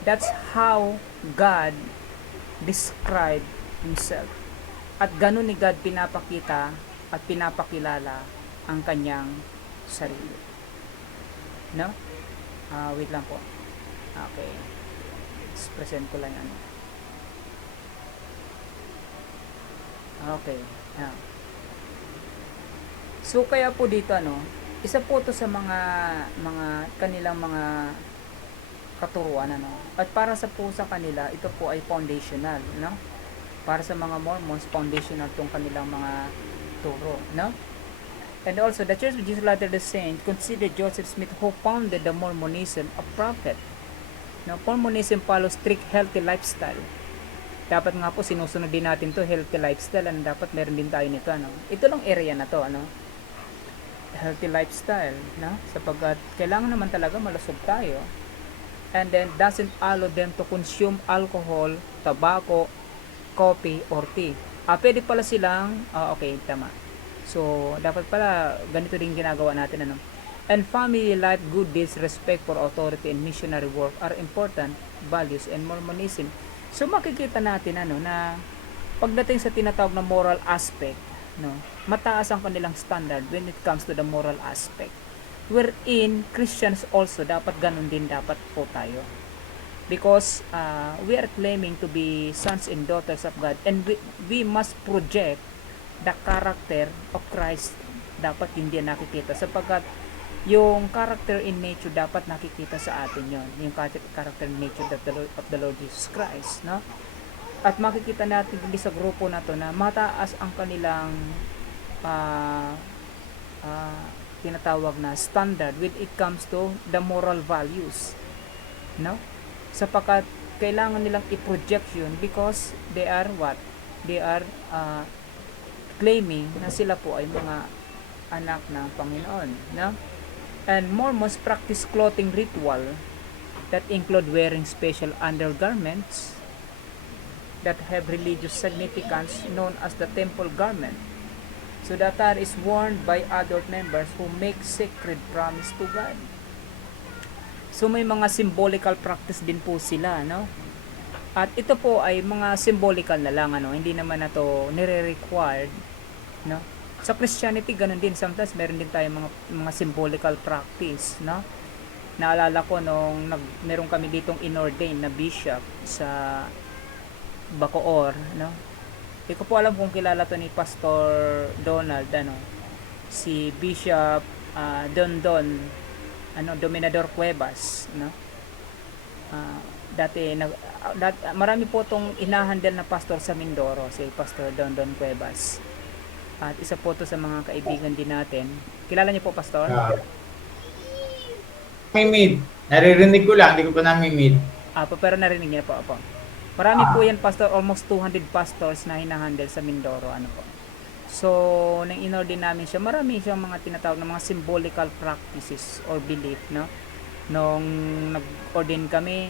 That's how God described Himself. At ganun ni God pinapakita at pinapakilala ang kanyang sarili. No? Wait lang po. Okay. Let's present ko lang ano. Okay. So kaya po dito ano, isa po to sa mga kanilang mga katuruan, ano. At para sa kanila, ito po ay foundational, no? Para sa mga Mormons, foundational tong kanilang mga turo, no? And also, the Church of Jesus Latter-day Saints considered Joseph Smith, who founded the Mormonism, a prophet. Now, Mormonism follows strict healthy lifestyle. Dapat nga po sinusunod din natin to, healthy lifestyle, and dapat meron din tayo nito, ano. Ito lang area na to, ano. Healthy lifestyle, no? Sapagkat kailangan naman talaga malusog tayo. And then doesn't allow them to consume alcohol, tobacco, coffee, or tea. Pwede pala silang, okay, tama. So, dapat pala, ganito din ginagawa natin, ano. And family life, good deeds, respect for authority, and missionary work are important values in Mormonism. So, makikita natin, ano, na pagdating sa tinatawag na moral aspect, no, mataas ang kanilang standard when it comes to the moral aspect. Wherein, Christians also, dapat ganun din dapat po tayo. Because we are claiming to be sons and daughters of God, and we must project the character of Christ. Dapat hindi nakikita, sapagkat yung character in nature dapat nakikita sa atin yon, yung character in nature of the Lord Jesus Christ, no? At makikita natin din sa grupo na to na mataas ang kanilang tinatawag na standard when it comes to the moral values, no? Sapagkat kailangan nilang i-project yun because they are what? They are claiming na sila po ay mga anak ng Panginoon, no? And Mormons practice clothing ritual that include wearing special undergarments that have religious significance known as the temple garment. So that is worn by adult members who make sacred promise to God. So may mga symbolical practice din po sila, no? At ito po ay mga symbolical na lang, ano, hindi naman na to nire-required, no? Sa Christianity ganun din, sometimes meron din tayong mga symbolical practice, no? Naalala ko nung meron kami ditong inordain na bishop sa Bacoor, no? Hindi ko po alam kung kilala to ni Pastor Donald, ano, si Bishop Dominador Cuevas, no? Dati marami po tong inahandle na pastor sa Mindoro, si Pastor Don Cuevas. At isa po to sa mga kaibigan din natin. Kilala niyo po, Pastor? Mimid. Naririnig ko lang, hindi ko pa namimid. Pero narinig niya po. Marami po yan, Pastor. Almost 200 pastors na hinahandle sa Mindoro. Ano po. So, nang in-order namin siya, marami siyang mga tinatawag na mga symbolical practices or belief, no? Nung nag-ordain kami,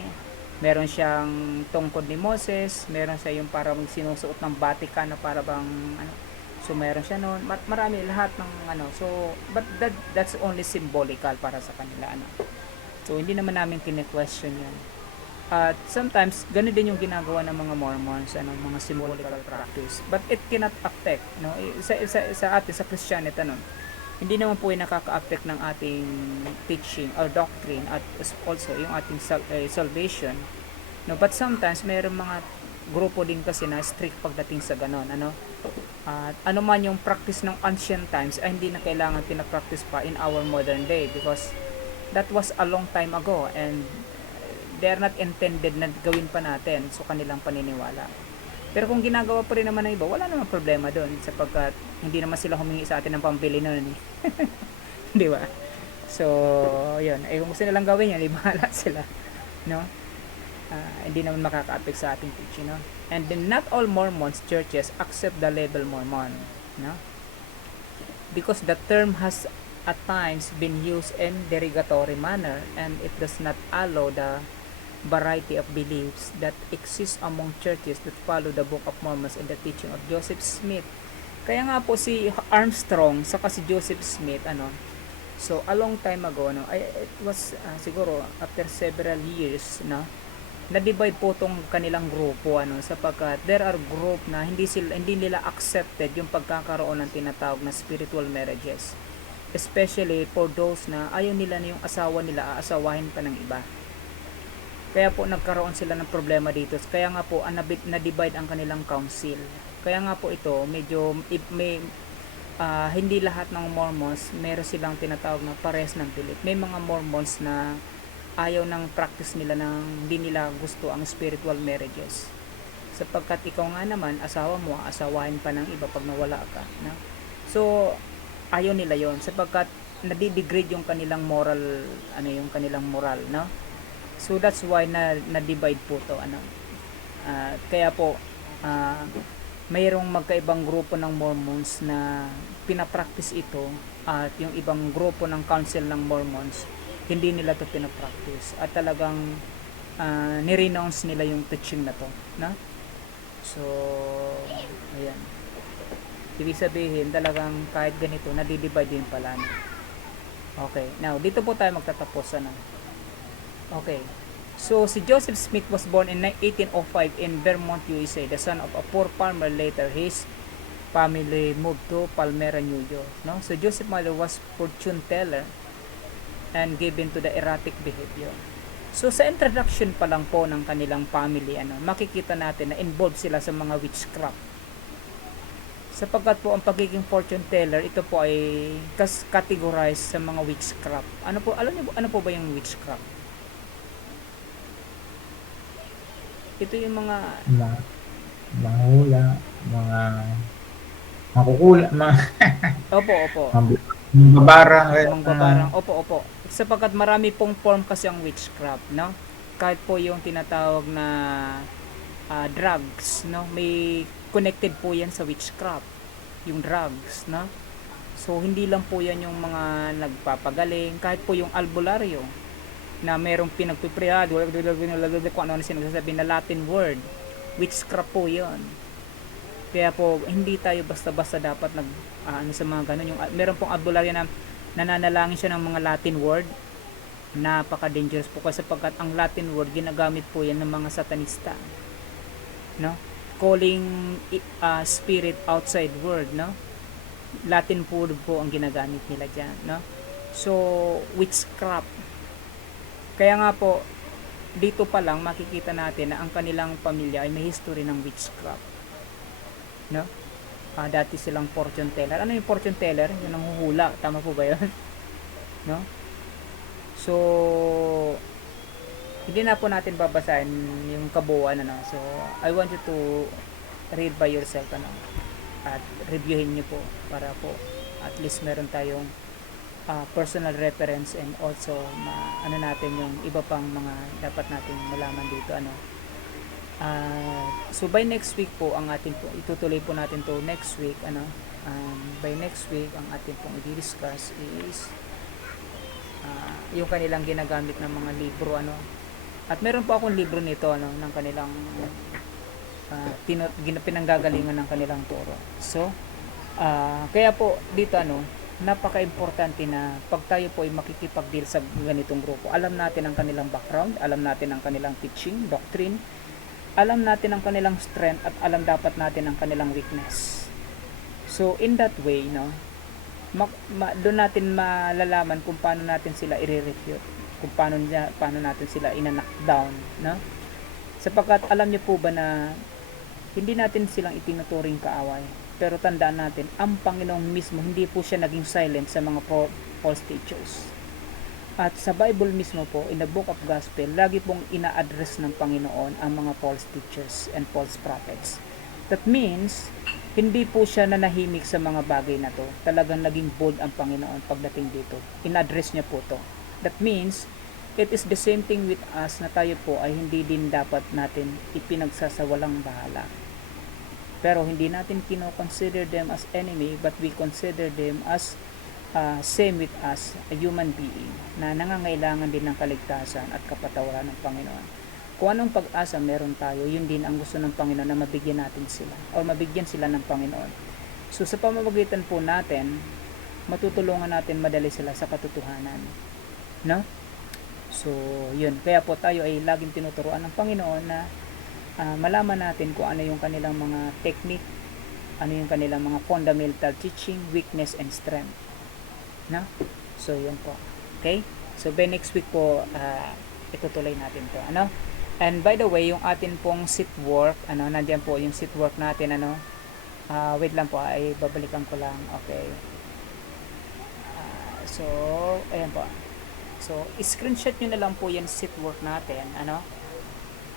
meron siyang tungkod ni Moses, meron siya yung parang sinusuot ng batika na para bang ano. So meron siya noon, marami lahat ng ano. So but that's only symbolical para sa kanila, ano. So hindi naman namin kine-question 'yan. At sometimes ganun din yung ginagawa ng mga Mormons, ano, mga symbolical practice. But it cannot affect, no, sa atin sa Christianity, ano. Hindi naman po yung nakaka-affect ng ating teaching or doctrine at also yung ating salvation, no. But sometimes mayroong mga grupo din kasi na strict pagdating sa ganon, ano. At ano man yung practice ng ancient times ay hindi na kailangan pinapractice pa in our modern day because that was a long time ago and they are not intended na gawin pa natin, so kanilang paniniwala. Pero kung ginagawa pa rin naman ng iba, wala namang problema doon sapagkat hindi naman sila humingi sa atin ng pambili noon, di ba? So yun, kung gusto nilang gawin yan, bahala sila, no? Hindi naman makaka-affect sa ating teaching, no? And then not all Mormons churches accept the label Mormon, no? Because the term has at times been used in derogatory manner and it does not allow the variety of beliefs that exist among churches that follow the Book of Mormon and the teaching of Joseph Smith. Kaya nga po si Armstrong saka si Joseph Smith, ano, so a long time ago, no, it was siguro after several years, no, na-divide po tong kanilang grupo, ano, sapagkat there are group na hindi nila accepted yung pagkakaroon ng tinatawag na spiritual marriages, especially for those na ayaw nila na yung asawa nila aasawahin pa ng iba. Kaya po nagkaroon sila ng problema dito. Kaya nga po na-divide ang kanilang council. Kaya nga po ito medyo hindi lahat ng Mormons meron silang tinatawag na pares ng belief. May mga Mormons na ayaw ng practice nila, ng hindi nila gusto ang spiritual marriages. Sapagkat ikaw nga naman, asawa mo, asawahin pa ng iba pag nawala ka. No? So, ayaw nila yon sapagkat nadidegrade yung kanilang moral, yung kanilang moral, no? So, that's why na-divide po to, kaya po, mayroong magkaibang grupo ng Mormons na pinapractice ito, at yung ibang grupo ng Council ng Mormons hindi nila to pinapractice, at talagang nirenounce nila yung teaching na to, no? So, ayan, ibig sabihin talagang kahit ganito nadidivide din pala, no? Okay, now dito po tayo magtatapos, okay. So, si Joseph Smith was born in 1805 in Vermont, USA. The son of a poor farmer. Later, his family moved to Palmyra, New York. No? So, Joseph's mother was fortune teller and given to the erratic behavior. So, sa introduction pa lang po ng kanilang family, makikita natin na involved sila sa mga witchcraft. Sapagkat po ang pagiging fortune teller, ito po ay categorized sa mga witchcraft. Alam niyo ano po ba yung witchcraft? Ito yung mga hula, mga makukula, opo. Mangbabarang. Opo. Sapagkat marami pong form kasi ang witchcraft, no? Kahit po yung tinatawag na drugs, no? May connected po yan sa witchcraft, yung drugs, no? So, hindi lang po yan yung mga nagpapagaling, kahit po yung albularyo, na merong pinagpiprihado, kung ano sinasabi na Latin word, witchcraft po yun. Kaya po, hindi tayo basta-basta dapat sa mga ganun. Meron pong albularyo na nananalangin siya ng mga Latin word, napaka-dangerous po kasi sapagkat ang Latin word, ginagamit po yan ng mga satanista. No? Calling spirit outside word, no? Latin word po ang ginagamit nila dyan, no? So, witchcraft. Kaya nga po, dito pa lang makikita natin na ang kanilang pamilya ay may history ng witchcraft. No? Dati silang fortune teller. Ano yung fortune teller? Yung nanghuhula. Tama po ba yun? No? So, hindi na po natin babasahin yung kabuuan. So, I want you to read by yourself. At reviewin nyo po para po at least meron tayong personal reference, and also natin yung iba pang mga dapat natin malaman dito, so by next week po ang atin po itutuloy po natin to next week, by next week ang atin pong i-discuss is yung kanilang ginagamit ng mga libro, at meron po akong libro nito, ng kanilang pinanggagalingan ng kanilang turo. So kaya po dito, napaka-importante na pag tayo po ay makikipag-deal sa ganitong grupo, alam natin ang kanilang background, alam natin ang kanilang teaching, doctrine, alam natin ang kanilang strength, at alam dapat natin ang kanilang weakness. So, in that way, doon natin malalaman kung paano natin sila i-refute, kung paano natin sila ina-knockdown, no? Sapagkat alam niyo po ba na hindi natin silang itinuturing kaaway, pero tandaan natin, ang Panginoon mismo, hindi po siya naging silent sa mga false teachers. At sa Bible mismo po, in the book of Gospel, lagi pong ina-address ng Panginoon ang mga false teachers and false prophets. That means, hindi po siya nanahimik sa mga bagay na to. Talagang naging bold ang Panginoon pagdating dito. In-address niya po to. That means, it is the same thing with us, na tayo po ay hindi din dapat natin ipinagsasawalang bahala. Pero hindi natin kino-consider them as enemy, but we consider them as same with us, a human being na nangangailangan din ng kaligtasan at kapatawaran ng Panginoon. Kung anong pag-asa meron tayo, yun din ang gusto ng Panginoon, na mabigyan natin sila o mabigyan sila ng Panginoon. So sa pamamagitan po natin, matutulungan natin madali sila sa katotohanan, no? So yun, kaya po tayo ay laging tinuturuan ng Panginoon na malaman natin kung ano yung kanilang mga technique, ano yung kanilang mga fundamental teaching, weakness, and strength, no? So yun po. Okay? So by next week po, itutuloy natin to, and by the way, yung atin pong seat work, nandiyan po yung seat work natin, wait lang po, ay babalikan ko lang. Okay, so ayan po. So, screenshot nyo na lang po yan sheet work natin, ano?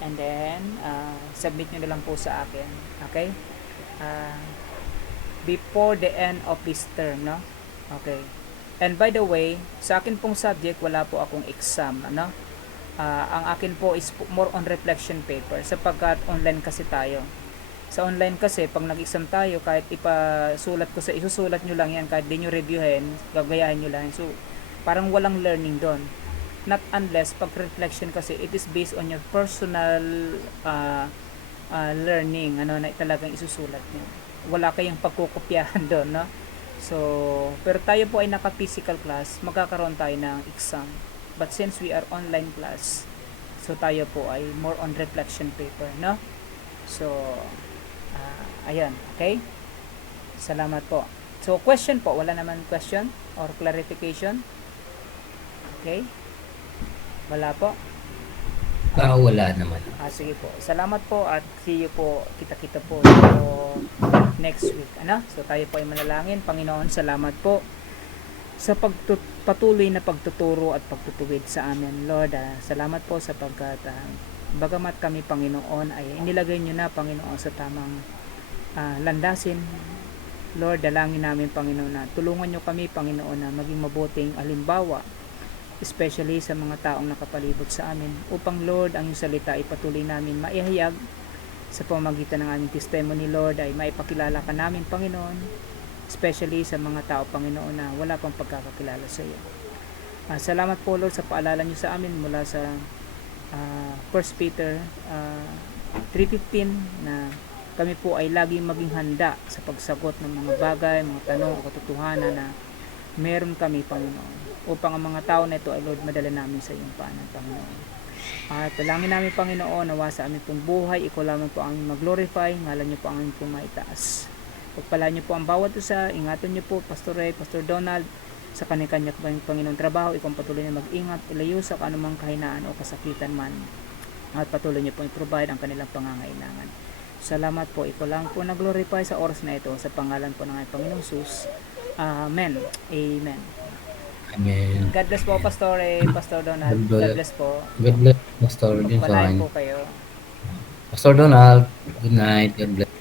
And then, submit nyo na lang po sa akin. Okay? Before the end of this term, no? Okay. And by the way, sa akin pong subject, wala po akong exam, ano? Ang akin po is more on reflection paper sapagkat online kasi tayo. Sa online kasi, pag nag-exam tayo, kahit ipasulat ko isusulat nyo lang yan, kahit di nyo reviewin, gagayahin nyo lang. So, parang walang learning doon. Not unless, pag reflection kasi, it is based on your personal learning, ano, na talagang isusulat nyo. Wala kayong pagkukopyahan doon, no? So, pero tayo po ay naka-physical class, magkakaroon tayo ng exam. But since we are online class, so tayo po ay more on reflection paper, no? So, ayan, okay? Salamat po. So, question po, wala naman question or clarification? Okay? Wala po? Wala naman. Sige po. Salamat po at see you po. Kita-kita po so, next week. Ano? So tayo po ay manalangin. Panginoon, salamat po sa patuloy na pagtuturo at pagtutuwid sa amin. Lord, salamat po sapagkat bagamat kami, Panginoon, ay inilagay nyo na, Panginoon, sa tamang landasin. Lord, dalangin namin, Panginoon, na tulungan nyo kami, Panginoon, na maging mabuting halimbawa, especially sa mga taong nakapalibot sa amin, upang Lord, ang iyong salita ay patuloy namin maihayag sa pamamagitan ng aming testimony, Lord, ay maipakilala ka namin, Panginoon, especially sa mga tao, Panginoon, na wala pang pagkakakilala sa iyo. Salamat po, Lord, sa paalala niyo sa amin mula sa 1 Peter 3:15 na kami po ay laging maging handa sa pagsagot ng mga bagay, mga tanong o katotohanan na meron kami, Panginoon, upang ang mga tao na ito ay, Lord, madala namin sa iyong paanan, Panginoon. At dalangin namin, Panginoon, nawa sa aming pong buhay, ikaw lamang po ang mag-glorify, ngalan niyo po ang aming pong maitaas. Pagpalaan niyo po ang bawat isa, ingatan niyo po, Pastor Ray, Pastor Donald, sa kanya-kanya Panginoon trabaho, ikaw patuloy na mag-ingat, ilayo sa anumang kahinaan o kasakitan man, at patuloy niyo po i-provide ang kanilang pangangailangan. Salamat po, ikaw lang po nag-glorify sa oras na ito, sa pangalan po ng Panginoong Jesus. Amen. Amen. Amen. God bless po, Pastor Pastor Donald. God bless po. God bless, Pastor. Din sa Palain kanya. po kayo. Pastor Donald, good night. God bless.